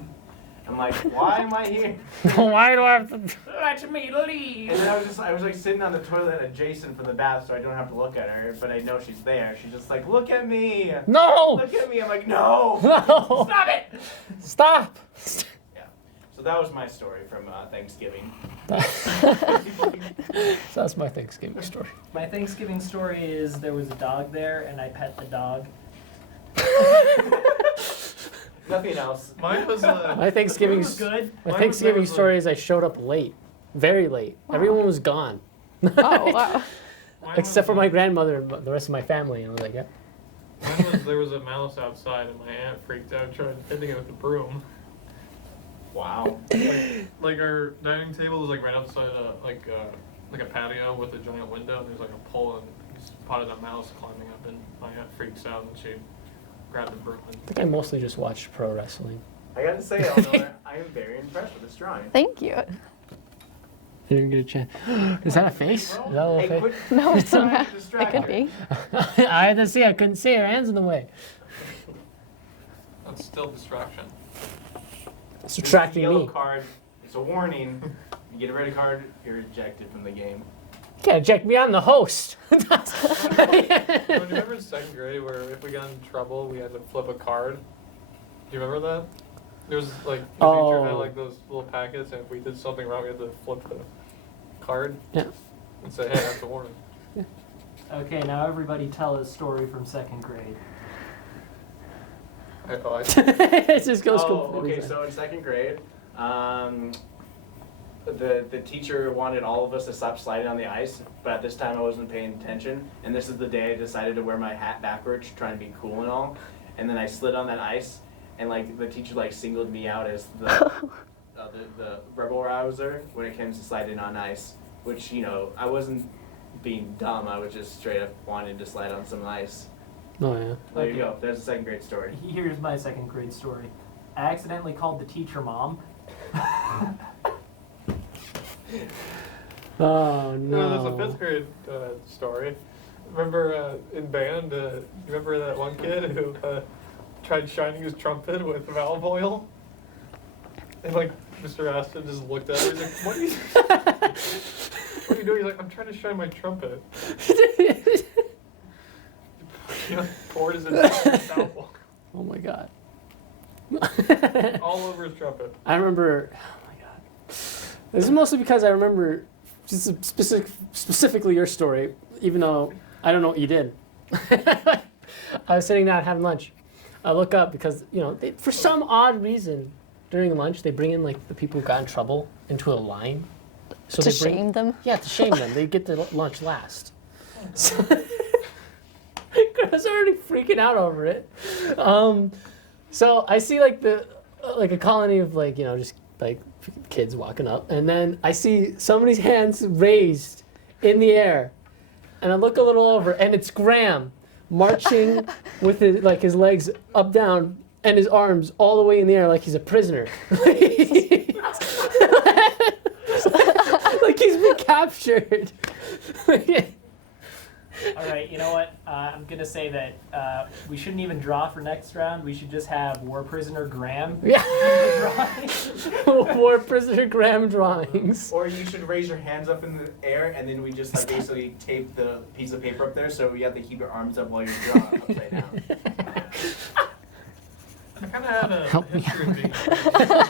I'm like, why am I here? Why do I have to? Let me leave. And then I was like sitting on the toilet adjacent from the bath, so I don't have to look at her, but I know she's there. She's just like, look at me, No! look at me. I'm like, no, No! stop it. Stop! Yeah. So that was my story from Thanksgiving. So that's my Thanksgiving story. My Thanksgiving story is there was a dog there, and I pet the dog. Nothing else. Mine was My It Thanksgiving, was good. my Mine was Thanksgiving never story is I showed up late, very late. Everyone was gone, Oh, wow. mine except for was, my grandmother and the rest of my family. And I was like, yeah. Mine was there was a mouse outside, and my aunt freaked out trying hitting it with a broom. Wow. Like our dining table is like right outside like a patio with a giant window, and there's like a pole, and he spotted a mouse climbing up, and my aunt freaks out, and she grabbed the broom. I think I mostly just watched pro wrestling. I gotta say, Eleanor, I am very impressed with this drawing. Thank you. Didn't get a chance. Is that a face? Is that a Hey, little quit No, it's trying not. to It distract could her. be. face? I had to see. I couldn't see. Her hands in the way. That's still distraction. It's This is a attracting yellow me. card. It's a warning. You get a red card, you're ejected from the game. You can't eject me. I'm the host. So do you remember in second grade where if we got in trouble, we had to flip a card? Do you remember that? There was like the teacher had Oh. like those little packets, and if we did something wrong, we had to flip the card Yeah. and say, "Hey, that's a warning." Okay, now everybody tell a story from second grade. It just goes Oh, completely. okay. So in second grade, the teacher wanted all of us to stop sliding on the ice, but at this time I wasn't paying attention. And this is the day I decided to wear my hat backwards, trying to be cool and all. And then I slid on that ice, and like the teacher like singled me out as the rebel rouser when it comes to sliding on ice. Which, you know, I wasn't being dumb. I was just straight up wanting to slide on some ice. Oh yeah. There you go. There's a second grade story. Here's my second grade story. I accidentally called the teacher mom. Oh No, no. there's a fifth grade story. Remember in band, you remember that one kid who tried shining his trumpet with valve oil? And like Mr. Aston just looked at him. He's like, "What are you? What are you doing?" He's like, "I'm trying to shine my trumpet." He like, poured his entire valve oil Oh my god. all over his trumpet. I remember. Oh my god. This is mostly because I remember just specifically your story, even though I don't know what you did. I was sitting down having lunch. I look up because for some odd reason during lunch they bring in like the people who got in trouble into a line. So To they bring, shame them. Yeah, to shame them. They get their lunch last. So I was already freaking out over it. So I see like a colony of just like kids walking up, and then I see somebody's hands raised in the air, and I look a little over, and it's Graham marching with his legs up, down, and his arms all the way in the air like he's a prisoner. Like he's been captured. All right, you know what? I'm gonna say that we shouldn't even draw for next round. We should just have War Prisoner Graham. Yeah. drawing. War prisoner Graham drawings. Or you should raise your hands up in the air, and then we just like basically tape the piece of paper up there, so you have to keep your arms up while you're drawing upside down. I kind of had a Help me history of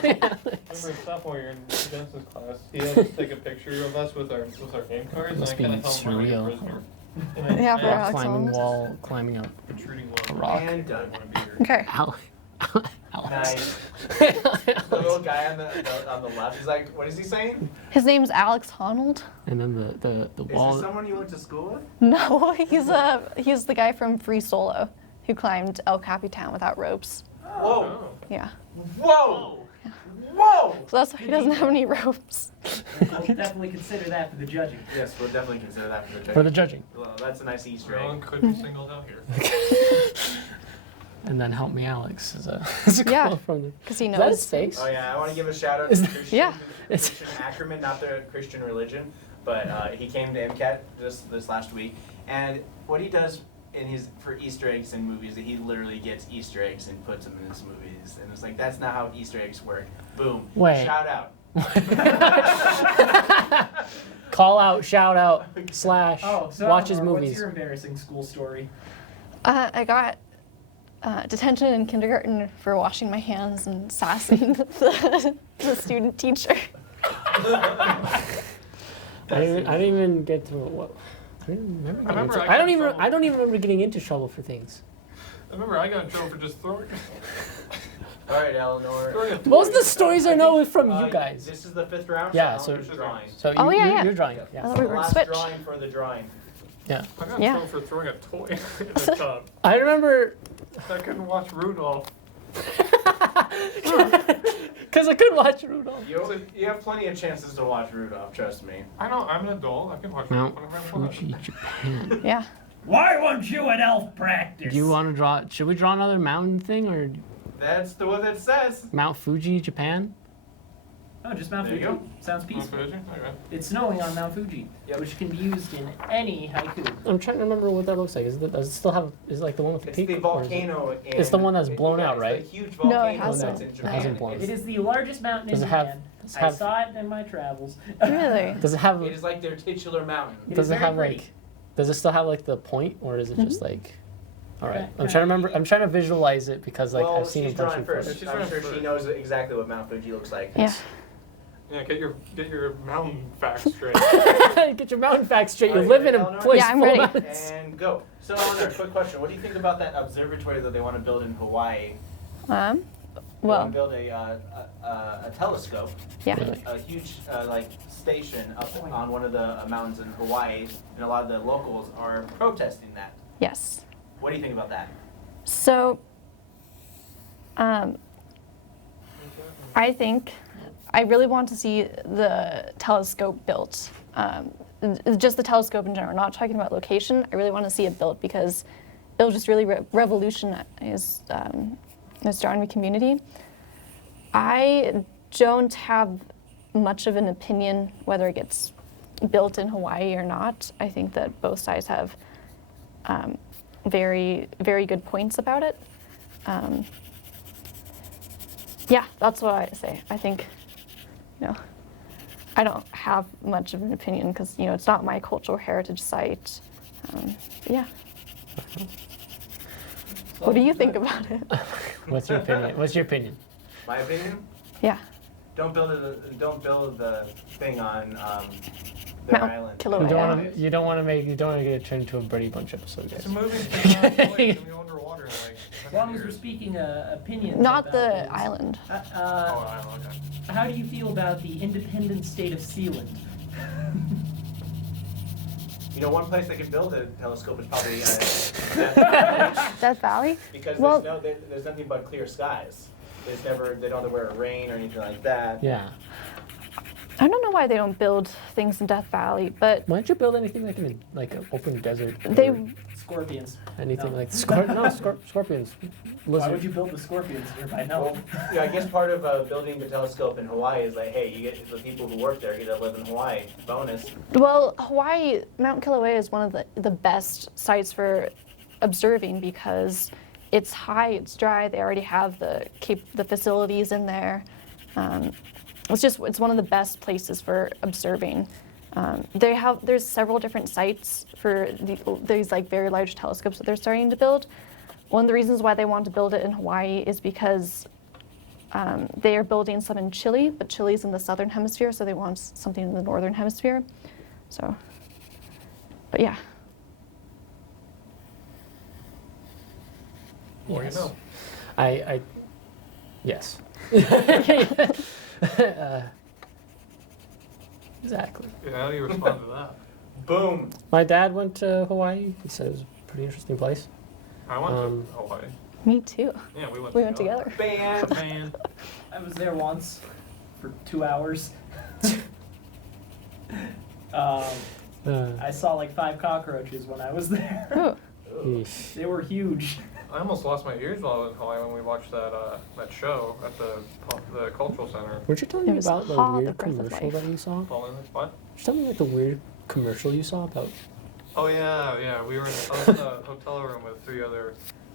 being. Remember in sophomore year in Jensen's class, he had us take a picture of us with our game cards, Must and I kind be of held my surreal. prisoner. Yeah, for I Alex Climbing Holmes. wall, climbing up. protruding A one. rock. And done. Okay. Nice. The little guy on the left is like, what is he saying? His name's Alex Honnold. And then the Is wall. this someone you went to school with? No, he's the guy from Free Solo who climbed El Capitan without ropes. Whoa! Yeah. Whoa! Whoa! So that's why he doesn't have any ropes. I'll definitely consider that for the judging. Yes, we'll definitely consider that for the judge. For the judging. Well, that's a nice Easter No one egg. could be singled out here. And then help me, Alex. Is a Yeah. quote from the. Because he Is that his knows. face? Oh yeah, I want to give a shout out Is to that- Christian, Yeah. Christian Ackerman, not the Christian religion, but he came to MCAT this last week, and what he does for Easter eggs in movies, he literally gets Easter eggs and puts them in his movies, and it's like that's not how Easter eggs work. Boom. Wait. Shout out. Call out, shout out, slash, Oh, so watch his Eleanor, movies. What's your embarrassing school story? I got detention in kindergarten for washing my hands and sassing the student teacher. I didn't even get to what. I don't remember. I remember Getting I into, got in trouble. I don't even remember getting into trouble for things. I remember I got in trouble for just throwing All right, Eleanor. a toy. Most of the stories I know is from Uh, you guys. This is the 5th round. Yeah, so so- Eleanor's drawing. So Oh, yeah. you're drawing. I Yeah. thought we The were last switch. drawing for the drawing. Yeah. I got in Yeah. trouble for throwing a toy in the tub. I remember I couldn't watch Rudolph. because I couldn't watch Rudolph. You have plenty of chances to watch Rudolph. Trust me. I know, I'm an adult. I can watch Mount Rudolph whenever I want. Fuji, Japan. Yeah. Why weren't you at elf practice? Do you want to draw? Should we draw another mountain thing or That's the one that says. Mount Fuji, Japan? Oh, just Mount There you Fuji. go. Sounds Mount peaceful. Fuji? Okay. It's snowing on Mount Fuji, Yep. which can be used in any haiku. I'm trying to remember what that looks like. Does it still have? Is it like the one with the It's peak? the or is it- volcano. It's the one that's blown out, right? It's the huge No, it volcano hasn't. that's in It Japan. hasn't blown. It is the largest mountain Does in it have- Japan. does it I have- saw it in my travels. Really? Does it have? It is like their titular mountain. It Does is it very have pretty. like? Does it still have like the point, or is it just like? All right, Right, I'm right. trying to remember. I'm trying to visualize it because like well, I've seen a she's bunch drawing of first. photos. She's I'm drawing sure she first. knows exactly what Mount Fuji looks like. Yeah. Yeah, get your mountain facts straight. Get your mountain facts straight. You Alright, live in a Eleanor? place Yeah, I'm full ready. of mountains. And go. So, Eleanor, quick question. What do you think about that observatory that they want to build in Hawaii? They want Well, to build a telescope, yeah. Really? a huge like station up on one of the mountains in Hawaii, and a lot of the locals are protesting that. Yes. What do you think about that? So, I think I really want to see the telescope built. Just the telescope in general, not talking about location. I really want to see it built because it'll just really revolutionize the astronomy community. I don't have much of an opinion whether it gets built in Hawaii or not. I think that both sides have very, very good points about it. Yeah, that's what I say. I think, I don't have much of an opinion because, it's not my cultural heritage site. But yeah. What do you think about it? What's your opinion? What's your opinion? My opinion? Yeah. Don't build the thing on their Mount island. Kilauea. You don't want to get it turned into a Brady Bunch episode, guys. It's a movie taking on the lake and we underwater in like As long as we're speaking opinions. Not about the things. island. Oh, I like that. How do you feel about the independent state of Sealand? One place they could build a telescope is probably Death Valley? because Well- there's nothing but clear skies. They don't have to wear rain or anything like that. Yeah. I don't know why they don't build things in Death Valley, but Why don't you build anything like in an open desert? they. or Scorpions. anything No. like scorpions. Why Lizard. would you build the scorpions nearby? Well, No. I guess part of building the telescope in Hawaii is like, hey, you get the people who work there get to live in Hawaii. Bonus. Well, Hawaii, Mount Kilauea is one of the best sites for observing because it's high, it's dry. They already have the facilities in there. It's one of the best places for observing. There's several different sites for these like very large telescopes that they're starting to build. One of the reasons why they want to build it in Hawaii is because they are building some in Chile, but Chile's in the southern hemisphere, so they want something in the northern hemisphere. So, but yeah. Well, Yes. you know. I yes. Exactly. Yeah, how do you respond to that? Boom. My dad went to Hawaii. He said it was a pretty interesting place. I went Um, to Hawaii. Me too. Yeah, we went We went together. Bam. Man. I was there once for 2 hours. I saw like 5 cockroaches when I was there. Ooh. Yeesh. They were huge. I almost lost my ears while I was in Hawaii when we watched that show at the cultural center. Weren't you telling It me was about the Ha, the weird Breath of commercial Life. that you saw? Fall in what? Just tell me like the weird commercial you saw about. Oh yeah. We were I was in a hotel room with 3 other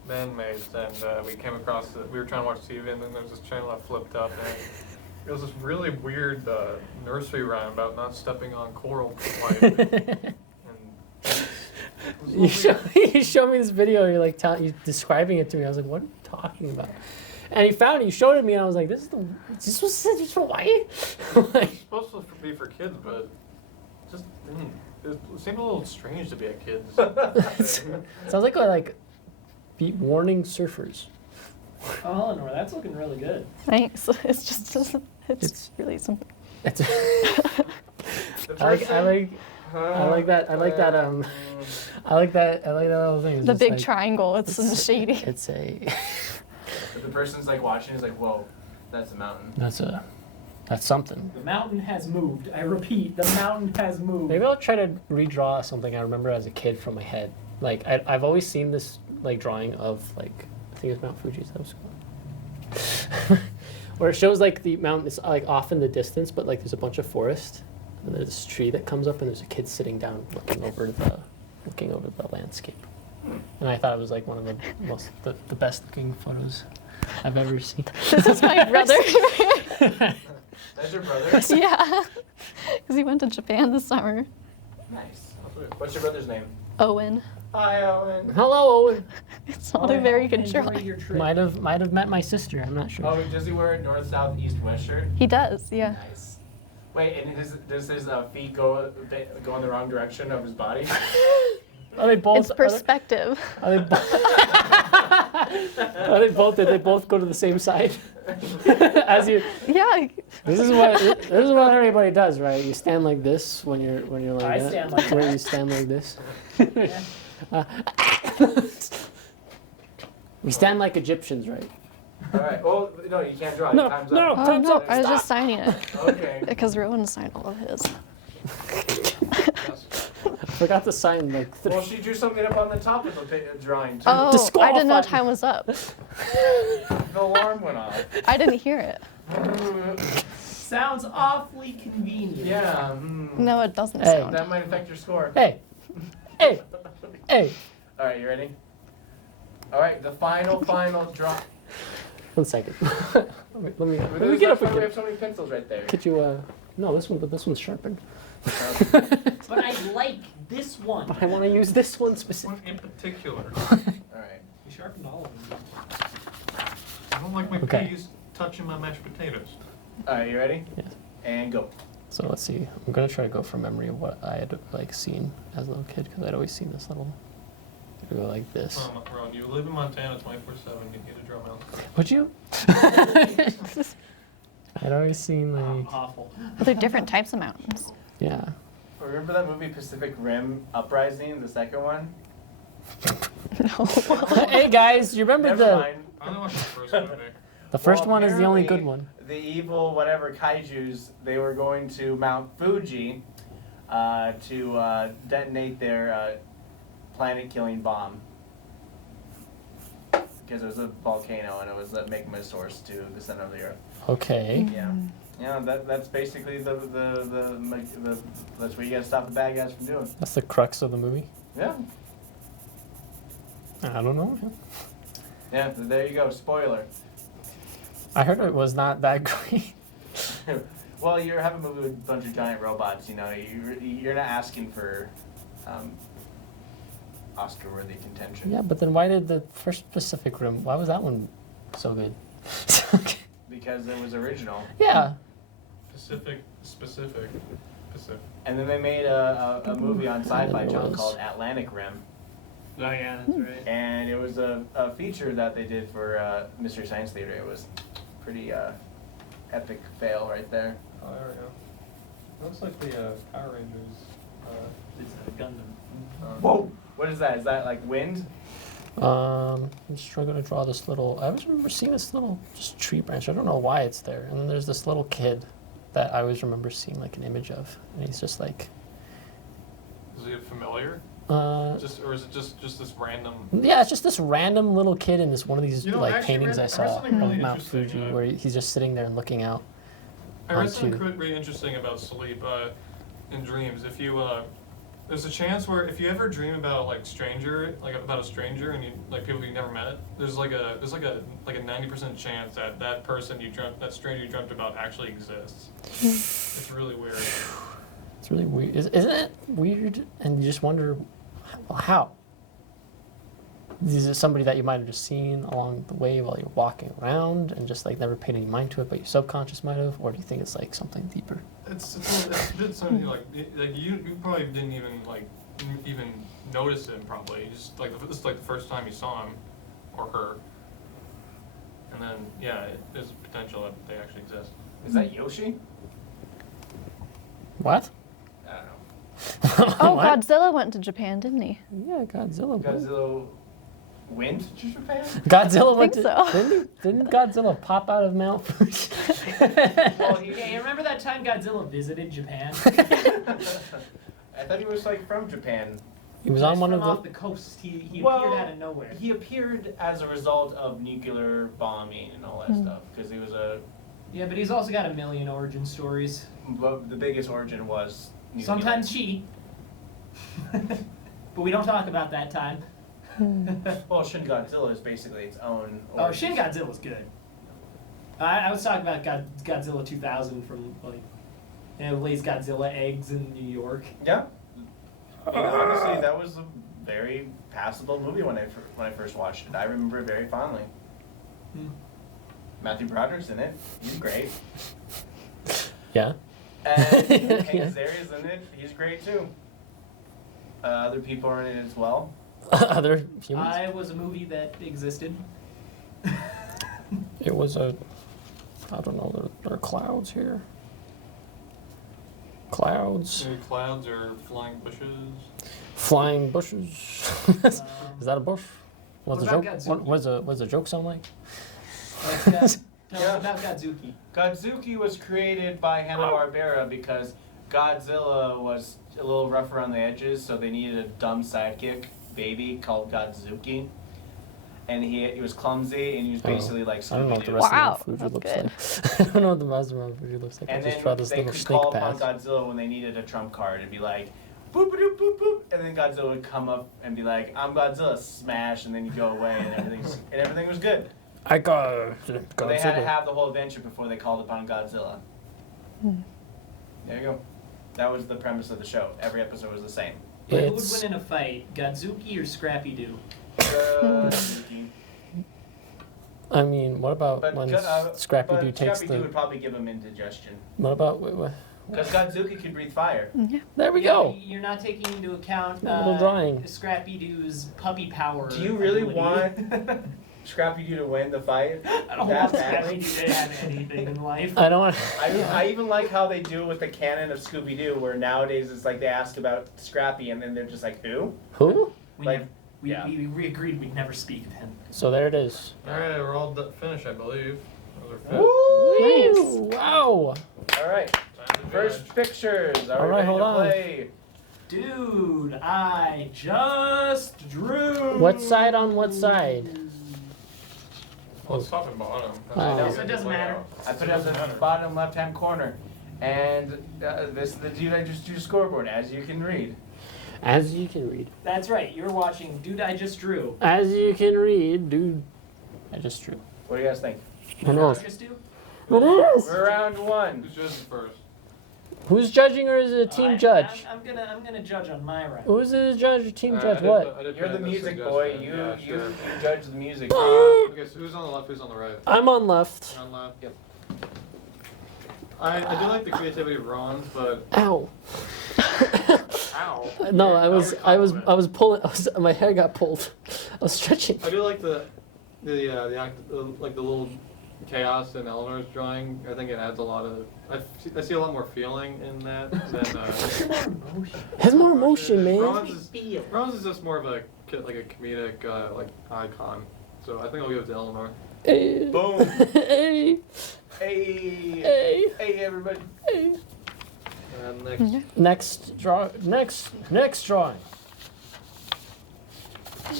men mates, and we came across it. We were trying to watch TV, and then there was this channel that flipped up, and it was this really weird nursery rhyme about not stepping on coral politely. You showed me this video. You're like you describing it to me. I was like, what are you talking about? And he found it. You showed it to me, and I was like, this was just Hawaii. Like, It's supposed to be for kids, but just it seemed a little strange to be at kids. sounds like be warning surfers. Oh, Eleanor, that's looking really good. Thanks. It's just it's really simple. It's, The I like that. I like that little thing. It's The just big like, triangle. It's shady. It's a. If the person's like watching, is like, whoa, that's a mountain. That's something. The mountain has moved. I repeat, the mountain has moved. Maybe I'll try to redraw something I remember as a kid from my head. Like I've always seen this like drawing of like I think it's Mount Fuji. Is that what it's called? Where it shows like the mountain is like off in the distance, but like there's a bunch of forest, and there's this tree that comes up, and there's a kid sitting down looking over the landscape. And I thought it was like one of the best looking photos I've ever seen. This is my brother. That's your brother? Yeah, because he went to Japan this summer. Nice. What's your brother's name? Owen. Hi, Owen. Hello, Owen. It's not a very good Enjoy drawing. your trip. Might have met my sister. I'm not sure. Oh, does he wear a north, south, east, west shirt? He does, yeah. Nice. Wait, and does his feet go in the wrong direction of his body? Are they both? It's perspective. Are they both? Did they both go to the same side? As you. Yeah. This is what everybody does, right? You stand like this when you're like I that. stand like Where that. you stand like this. We stand like Egyptians, right? All right. Well, no, you can't draw. No, Time's no. up. Oh, Time's no, up. I was Stop. just signing it Okay. because Rowan signed all of his. I forgot to sign like. Well, she drew something up on the top of the drawing too. Oh, I didn't know Disqualified. time was up. The alarm went off. I didn't hear it. Sounds awfully convenient. Yeah. No, it doesn't Hey. sound. That might affect your score. Hey, hey, hey. All right, you ready? All right, the final draw. 1 second. let me That's get up why we again. have so many pencils right there. Could you? No, this one. But this one's sharpened. But I like this one. But I want to use this one One specifically. in particular. All right. You sharpened all of them. I don't like my Okay. peas touching my mashed potatoes. All right, you ready? Yes. And go. So let's see. I'm gonna try to go from memory of what I had like seen as a little kid because I'd always seen this little. Go like this. Ron, you live in Montana 24/7. You need to draw mountains. Would you? I'd always seen like Awful. But they're different types of mountains. yeah. Remember that movie Pacific Rim Uprising, the second one? No. Hey guys, you remember Never the mind. I only watched the first movie. the first Well, one is the only good apparently, one. The evil whatever kaijus, they were going to Mount Fuji to detonate their planet-killing bomb. Because it was a volcano and it was a magma source to the center of the Earth. Okay. Yeah. Yeah, that's basically the that's what you gotta stop the bad guys from doing. That's the crux of the movie. Yeah. I don't know. Yeah, there you go, spoiler. I heard it was not that great. Well, you have a movie with a bunch of giant robots, you know, you're not asking for Oscar-worthy contention. Yeah, but then why did the first Pacific Rim? Why was that one so good? Because it was original. Yeah. Pacific. And then they made a movie on I Sci-Fi didn't know it Channel was. called Atlantic Rim. Oh yeah, that's right. And it was a feature that they did for Mystery Science Theater. It was pretty epic fail right there. Oh, there we go. Looks like the Power Rangers. It's a Gundam. Whoa! What is that? Is that like wind? I'm struggling to draw this little. I always remember seeing this little just tree branch. I don't know why it's there. And then there's this little kid that I always remember seeing like an image of, and he's just like, Is it familiar? Or is it just this random? Yeah, it's just this random little kid in this one of these You know, like I actually paintings read- I I saw read something really of Mount interesting, Fuji, where he's just sitting there and looking out. I read onto- something really interesting about sleep in dreams. If you there's a chance where if you ever dream about about a stranger and you like people you never met, there's like a 90% chance that that stranger you dreamt about actually exists. It's really weird. It's really weird. Isn't it weird? And you just wonder, how? Is it somebody that you might have just seen along the way while you're walking around and just like never paid any mind to it, but your subconscious might have? Or do you think it's like something deeper? It's something you probably didn't even notice him probably. This is like the first time you saw him or her. And then there's potential that they actually exist. Is that Yoshi? What? I don't know. Oh, What? Godzilla went to Japan, didn't he? Yeah, Godzilla. Godzilla went to Japan? Godzilla went think to. so. Didn't Godzilla pop out of Mount Fuji? Well, Yeah, you remember that time Godzilla visited Japan? I thought he was like from Japan. He was on one of off the. the coast. He Well, appeared out of nowhere. He appeared as a result of nuclear bombing and all that stuff because he was Yeah, but he's also got a million origin stories. but the biggest origin was nuclear. Sometimes she. But we don't talk about that time. Well, Shin Godzilla is basically its own. Oh, origin. Shin Godzilla's good. I was talking about Godzilla 2000 from lays Godzilla eggs in New York. Yeah. And honestly, that was a very passable movie when I first watched it. I remember it very fondly. Hmm. Matthew Broderick's in it. He's great. Yeah. And Hank Azaria's in it. He's great too. Other people are in it as well. Other humans. I was a movie that existed. It was a. I don't know. There are clouds here. Clouds. Maybe clouds or flying bushes. Flying bushes. Is that a bush? What's What the about joke? Godzuki? What's the joke sound like? Tell us Yeah. about Godzuki. Godzuki was created by Hanna-Barbera because Godzilla was a little rough around the edges, so they needed a dumb sidekick baby called Godzuki. And he was clumsy, and he was basically like I don't know what the Scooby-Doo. rest Wow, of Mount Fuji that's looks good. like. I don't know what the rest of Mount Fuji looks like. And I just then draw this they little could snake call upon path. Godzilla when they needed a trump card. It'd be like, boop, boop, boop, boop, and then Godzilla would come up and be like, I'm Godzilla, smash, and then you go away, and everything was good. I got. But they had to have the whole adventure before they called upon Godzilla. There you go. That was the premise of the show. Every episode was the same. But who would It's. win in a fight, Godzuki or Scrappy Doo? Godzuki. I mean, what about But when but Scrappy Doo takes Scrappy Doo the? would probably give him indigestion. What about? Wait. Because Godzuki could breathe fire. There we Yeah, go. but you're not taking into account A little drawing. Scrappy Doo's puppy power. Do you really ability. want Scrappy Doo to win the fight? I don't That want bad? Scrappy Doo to have anything in life. I don't want. I even like how they do with the canon of Scooby-Doo, where nowadays it's like they ask about Scrappy and then they're just like, who? Who? We, Like, nev- we, yeah. we agreed we'd never speak of him. So there it is. Alright, we're all finished, I believe. Those are fit. Woo! Wow. All right, Time to first judge. pictures. Are All we right, ready hold to on. play? Dude, I just drew. What side on what side? Well, it's top and bottom. That's Oh. how know. you So it get doesn't the matter. layout. I put it up in the bottom left-hand corner, and this is the dude I just drew scoreboard, as you can read. As you can read. That's right. You're watching Dude I Just Drew. As you can read, dude. I just drew. What do you guys think? Who knows? Just do? We're round one. Who's judging first? Who's judging or is it a team judge? I'm gonna judge on my round. Who's the judge or team I judge? did What? I did You're the put music suggestion. boy. Yeah, You sure. judge the music. Okay, so who's on the left, who's on the right? I'm on left. You're on left? Yep. I do like the creativity of Ron's, but Ow. ow. No, You're- I was pulling. My hair got pulled. I was stretching. I do like the little chaos in Eleanor's drawing. I think it adds a lot of. I see a lot more feeling in that than. Has more emotion, man. Ron's is just more of a comedic icon. So I think I'll give it to Eleanor. Hey. Boom. Hey. Hey. Hey. Hey, everybody. And next, Next drawing.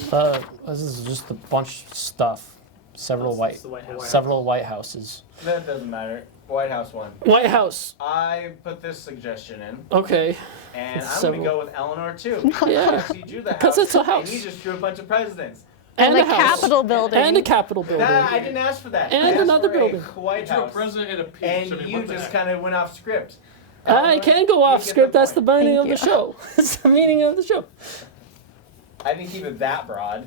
This is just a bunch of stuff. Several It's the White House. several White Houses. That doesn't matter. White House one. White House. I put this suggestion in, Okay. and It's I'm several. gonna go with Eleanor too. Yeah. Because he drew the house. 'Cause it's a And house. he just drew a bunch of presidents. And a the house. Capitol building. And a Capitol building. Nah, I didn't ask for that. And I asked another for a building. White Drew a House. president and a peach. And I mean, you what the just heck? kind of went off script. I can go off You get script. the That's the point. meaning of Thank the you. show. That's the meaning of the show. I didn't keep it that broad.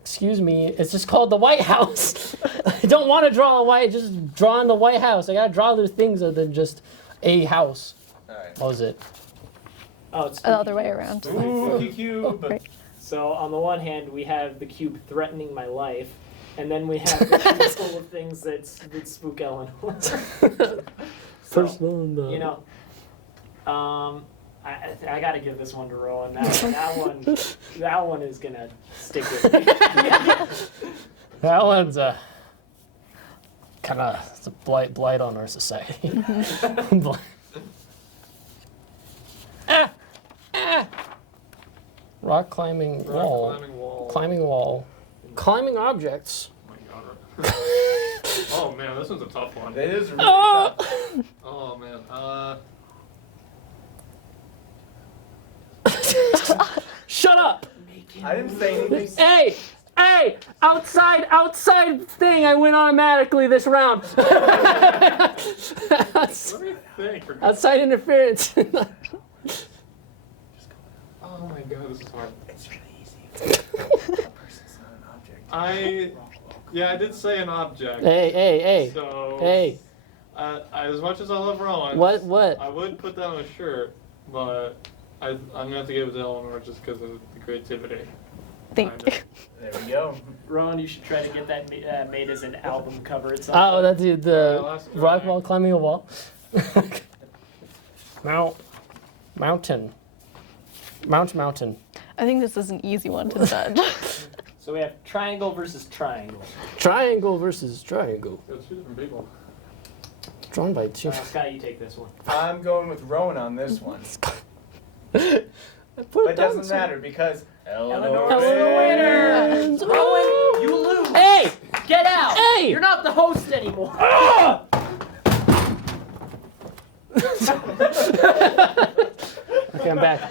Excuse me. It's just called the White House. I don't want to draw just drawing the White House. I gotta draw other things other than just a house. Alright. What was it? Oh, it's The other way around. Spooky cube. Right. So on the one hand, we have the cube threatening my life, and then we have the cube full of things that spook Eleanor. Personal and You know, I got to give this one to Rowan. That one is gonna stick with me. That one's kind of it's a blight on our society. Blight. Rock climbing Rock wall. climbing wall. Climbing wall. Climbing objects. Oh my god. Oh man, this one's a tough one. It is really Oh! tough. Oh man. Shut up! I didn't say anything. Hey! Hey! Outside thing, I win automatically this round. Let me think. Outside interference. Oh my god, this is hard. It's really easy. A person's not an object. I did say an object. Hey. So. Hey. As much as I love Rowan. What? I would put that on a shirt, but I'm gonna have to give it to Eleanor just because of the creativity. Thank you. There we go. Rowan, you should try to get that made as an album cover at some Oh, point. that's the last rock drawing. wall climbing a wall. Mountain. Mountain. I think this is an easy one to judge. So we have triangle versus triangle. Triangle versus triangle. It's two different people. Drawn by two. Scott, you take this one. I'm going with Rowan on this one. Put But it it down doesn't some- matter because Eleanor Eleanor wins. wins. Rowan, Woo! you lose. Hey! Get out. Hey! You're not the host anymore. Okay, I'm back.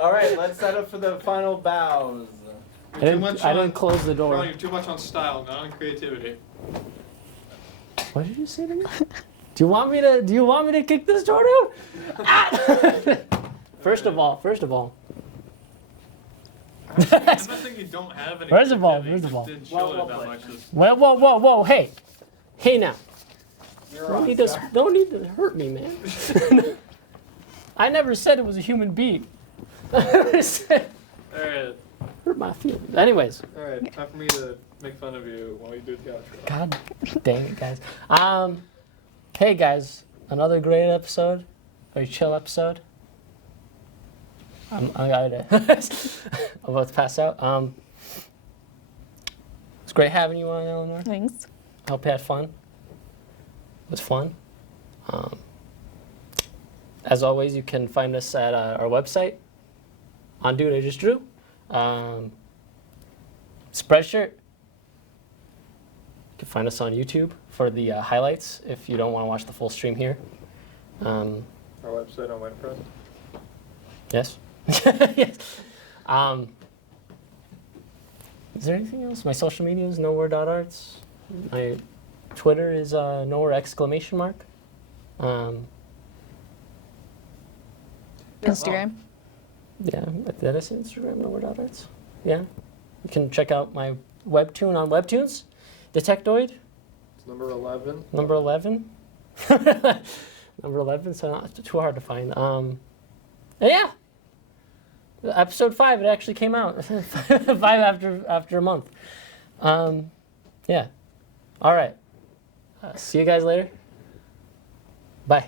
All right, let's set up for the final bows. I didn't close the door. Ron, you're too much on style, not on creativity. What did you say to me? Do you want me to kick this door down? Ah! First of all. I'm not saying you don't have any. First of all, creativity, first of all. just didn't show Well it that played. much. This- Whoa, hey now. You're Don't on, need to Scott. hurt me, man. I never said it was a human being. I never said Alright, hurt my feelings. Anyways, alright, time for me to make fun of you while you do the outro. God dang it, guys. Hey guys, another great episode, very chill episode. I'm about to pass out. It's great having you on, Eleanor. Thanks. Hope you had fun. It was fun. As always, you can find us at our website, on Dude I Just Drew. Spreadshirt. You can find us on YouTube for the highlights if you don't want to watch the full stream here. Our website on WordPress. Yes. Yes. Is there anything else? My social media is nowhere.arts. My Twitter is nowhere exclamation mark. Instagram. Yeah, did I say Instagram nowhere.arts? Yeah. You can check out my webtoon on Webtoons, Detectoid, It's number 11. number 11. Number 11, so not too hard to find. And yeah. Episode 5, it actually came out. 5 after a month. Yeah. All right. See you guys later. Bye.